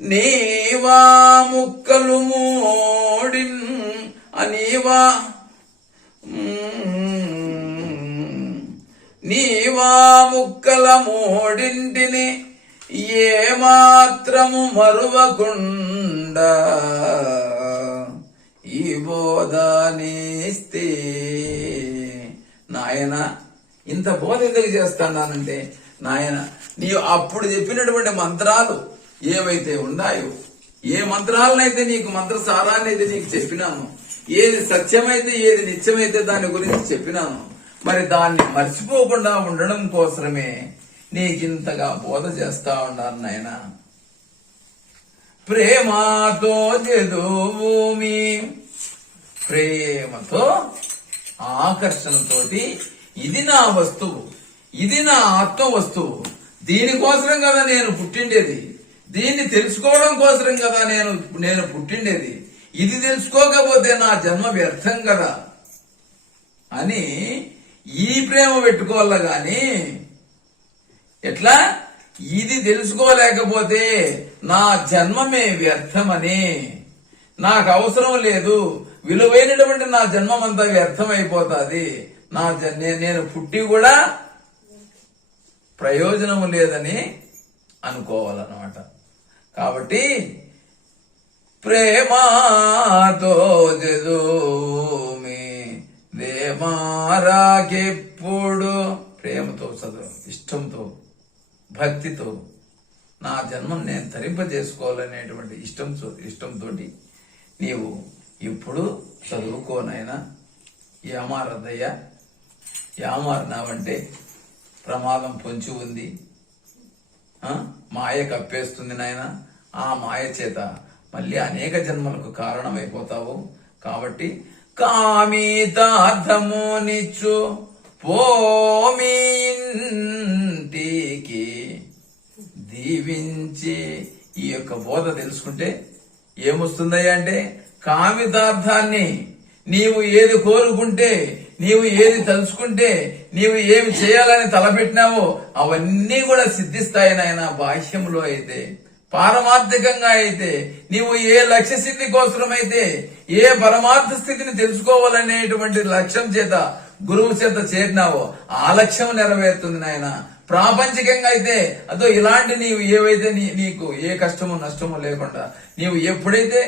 నీవా ముక్కలు నీవా ముక్కల మూడింటిని ఏ మాత్రము మరువకుండా ఈ బోధనేస్తే. నాయన ఇంత బోధ ఎందుకు చేస్తానంటే, నాయన నీవు అప్పుడు చెప్పినటువంటి మంత్రాలు ఏవైతే ఉన్నాయో, ఏ మంత్రాలనైతే నీకు మంత్ర సారాన్ని అయితే నీకు చెప్పినాను, ఏది సత్యమైతే ఏది నిత్యమైతే దాని గురించి చెప్పినాను, మరి దాన్ని మర్చిపోకుండా ఉండడం కోసమే నీకింతగా బోధ చేస్తా ఉన్నాను నాయన. ప్రేమతో చదువుమి, ప్రేమతో ఆకర్షణతోటి ఇది నా వస్తువు, ఇది నా ఆత్మ వస్తువు, దీనికోసం కదా నేను పుట్టిండేది, దీన్ని తెలుసుకోవడం కోసం కదా నేను పుట్టిండేది. ఇది తెలుసుకోకపోతే నా జన్మ వ్యర్థం కదా అని ఈ ప్రేమ పెట్టుకోవాల గాని ఎట్లా ఇది తెలుసుకోలేకపోతే నా జన్మమే వ్యర్థమని, నాకు అవసరం లేదు, విలువైనటువంటి నా జన్మం అంతా వ్యర్థం అయిపోతుంది, నేను పుట్టి కూడా ప్రయోజనము లేదని అనుకోవాలన్నమాట. కాబట్టి ప్రేమతో చదువుమి దేమారాకెప్పుడు, ప్రేమతో చదువు, ఇష్టంతో భక్తితో నా జన్మం నేను తరింపజేసుకోవాలనేటువంటి ఇష్టంతో నీవు ఇప్పుడు చదువుకోనైనా ఏమారద్దయ్యా. ఏమారినావంటే ప్రమాదం పొంచి ఉంది, మాయ కప్పేస్తుంది నాయన. ఆ మాయ చేత మళ్ళీ అనేక జన్మలకు కారణమైపోతావు. కాబట్టి కామితార్థము నిచ్చు పోమి ఇంటికి దీవించి. ఈ యొక్క బోధ తెలుసుకుంటే ఏమొస్తుందయ్యా అంటే, కామితార్థాన్ని నీవు ఏది కోరుకుంటే, నీవు ఏది తలుచుకుంటే, నీవు ఏమి చేయాలని తలపెట్టినావో అవన్నీ కూడా సిద్ధిస్తాయి నాయన. బాహ్యంలో అయితే, పారమార్థికంగా అయితే, నీవు ఏ లక్ష్య సిద్ధి కోసమైతే, ఏ పరమార్థ స్థితిని తెలుసుకోవాలనేటువంటి లక్ష్యం చేత గురువు చేత చేరినావో ఆ లక్ష్యం నెరవేరుతుంది నాయన. ప్రాపంచికంగా అయితే అదో ఇలాంటి నీవు ఏవైతే నీకు ఏ కష్టము నష్టము లేకుండా నీవు ఎప్పుడైతే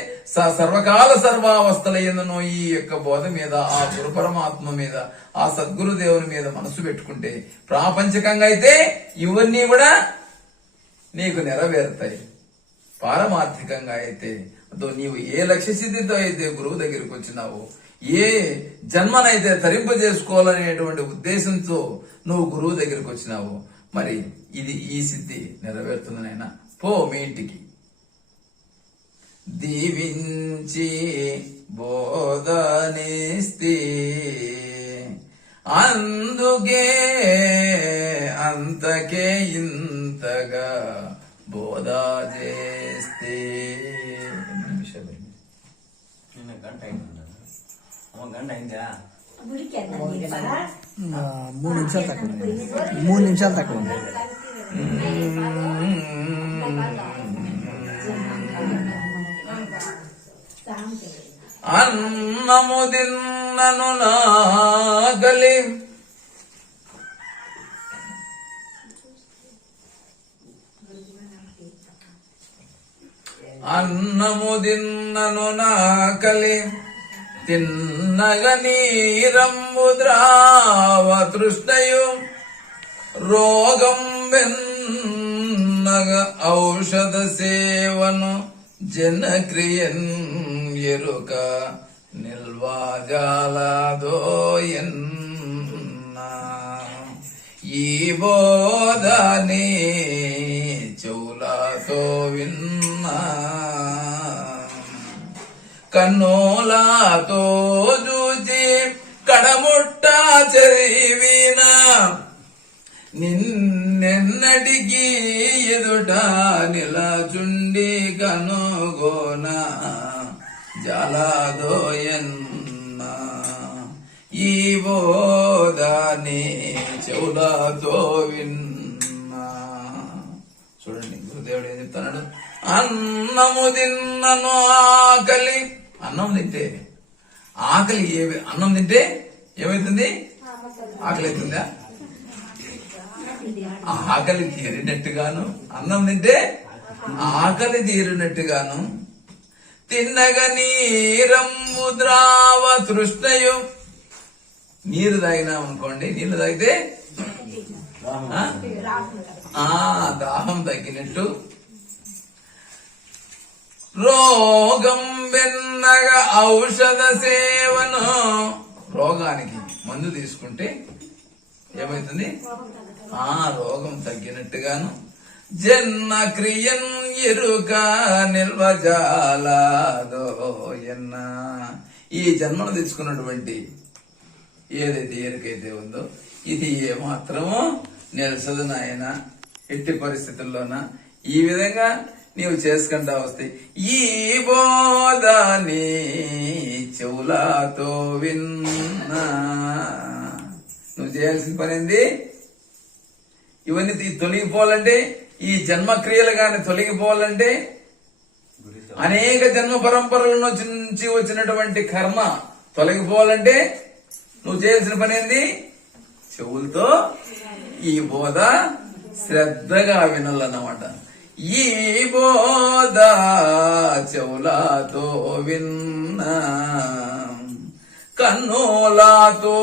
సర్వకాల సర్వావస్థల ఎందునో ఈ యొక్క బోధ మీద, ఆ గురు పరమాత్మ మీద, ఆ సద్గురు దేవుని మీద మనసు పెట్టుకుంటే, ప్రాపంచికంగా అయితే ఇవన్నీ కూడా నీకు నెరవేరుతాయి. పారమార్థికంగా అయితే అదో నీవు ఏ లక్ష్య సిద్ధితో అయితే గురువు దగ్గరికి వచ్చినావో, ఏ జన్మనైతే తరింపజేసుకోవాలనేటువంటి ఉద్దేశంతో నువ్వు గురువు దగ్గరికి వచ్చినావు, మరి ఈ సిద్ధి నెరవేరుతుంది నాయనా. పో మీ ఇంటికి. దీవించి బోధనిస్తే అందుకే అంతకే ఇంతగా బోధ చేస్తే. గంట అయిందా? 3 నిమిషాలు తక్కువ ఉంది. 3 నిమిషాలు తక్కువ ఉంది. అన్నము తిన్నను నాగలి అన్నము తిన్నను నాకలి తిన్నగ నీరమ్ము ద్రావ తృష్ణయు రోగం వెన్నగ ఔషధ సేవను జనక్రియన్ ఎరుక నిల్వాజాలదోయన్నా. ఈ బోధని చెవులతో విన్నా, కన్నులతో చూచి కడముట్ట చదివిన, నిన్నెన్నటికీ ఎదుట నిలచుండి కనుగోన జలదోయన్నా. ఈ బోధని చెవులతో విన్నా. చూడండి గురుదేవుడు ఏం చెప్తున్నాడు. అన్నము తిన్నను ఆకలి. అన్నం తింటే ఆకలి, అన్నం తింటే ఏమైతుంది? ఆకలి అవుతుందా? ఆకలి తీరినట్టుగాను, అన్నం తింటే ఆకలి తీరినట్టుగాను, తిన్నగ నీరమ్ము ద్రావ తృష్ణయు. నీరు తాగినాం అనుకోండి, నీళ్లు తాగితే దాహం తగ్గినట్టు, రోగం వెన్నగ ఔషధ సేవను, రోగానికి మందు తీసుకుంటే ఏమైతుంది? రోగం తగ్గినట్టుగాను, జన్న క్రియన్ ఎరుక నిల్వజాలదోయన్న. ఈ జన్మను తీసుకున్నటువంటి ఏదైతే ఎరుకైతే ఉందో ఇది ఏమాత్రమో నిలసదు నాయన. ఎట్టి పరిస్థితుల్లోన ఈ విధంగా నీవు చేసుకుంటా వస్తాయి. ఈ బోధని చెవులతో విన్నా. నువ్వు చేయాల్సిన పని ఏంది? ఇవన్నీ తొలగిపోవాలంటే, ఈ జన్మక్రియలు గాని తొలగిపోవాలంటే, అనేక జన్మ పరంపరల నుంచి వచ్చినటువంటి కర్మ తొలగిపోవాలంటే నువ్వు చేయాల్సిన పని ఏంది? చెవులతో ఈ బోధ శ్రద్ధగా వినాలన్నమాట. ఈ బోధ చెవులతో విన్నా, కన్నులతో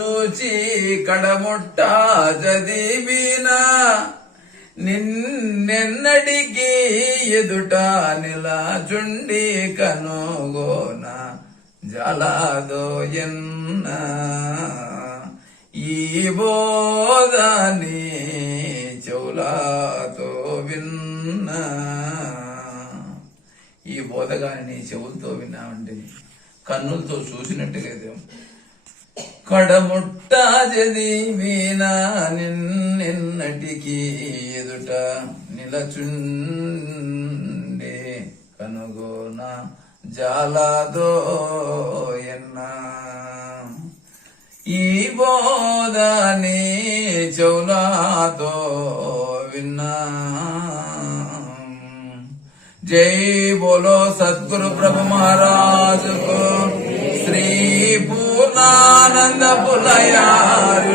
చూచి కడముట్ట చదివినా, నిన్నెన్నడికి ఎదుట నిలాచుండి కనుగోన జలాదోయన్న. ఈ బోధని చెవులతో విన్నా. ఈ బోధగాని నీ చెవులతో విన్నామంటే కన్నులతో చూసినట్టుగా కడముట్ట చదివినా, నిన్నటికి ఎదుట నిలచుండే కనుగోన జాలదోయన్నా. ఈ బోధని చెవులతో విన్నా. జై బోలో సద్గురు ప్రభు మహారాజు శ్రీ పూర్ణానంద పులయారు